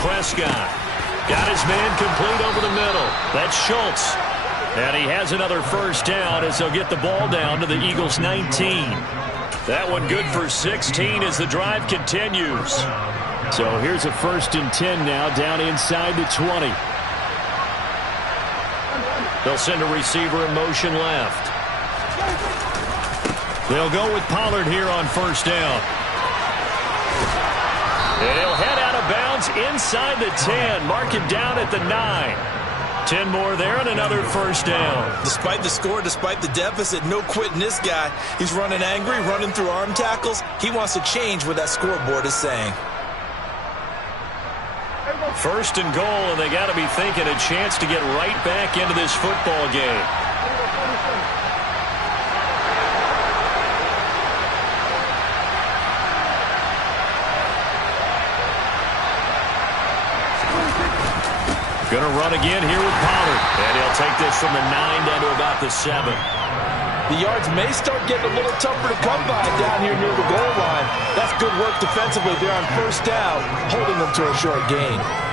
Prescott. Got his man complete over the middle. That's Schultz. And he has another first down as they'll get the ball down to the Eagles' 19. That one good for 16 as the drive continues. So here's a 1st and 10 now down inside the 20. They'll send a receiver in motion left. They'll go with Pollard here on 1st down. And he'll head out of bounds inside the 10. Mark him down at the 9. 10 more there and another 1st down. Despite the score, despite the deficit, no quitting this guy. He's running angry, running through arm tackles. He wants to change what that scoreboard is saying. 1st and goal, and they got to be thinking a chance to get right back into this football game. Going to run again here with Pollard. And he'll take this from the 9 down to about the 7. The yards may start getting a little tougher to come by down here near the goal line. That's good work defensively there on 1st down, holding them to a short gain.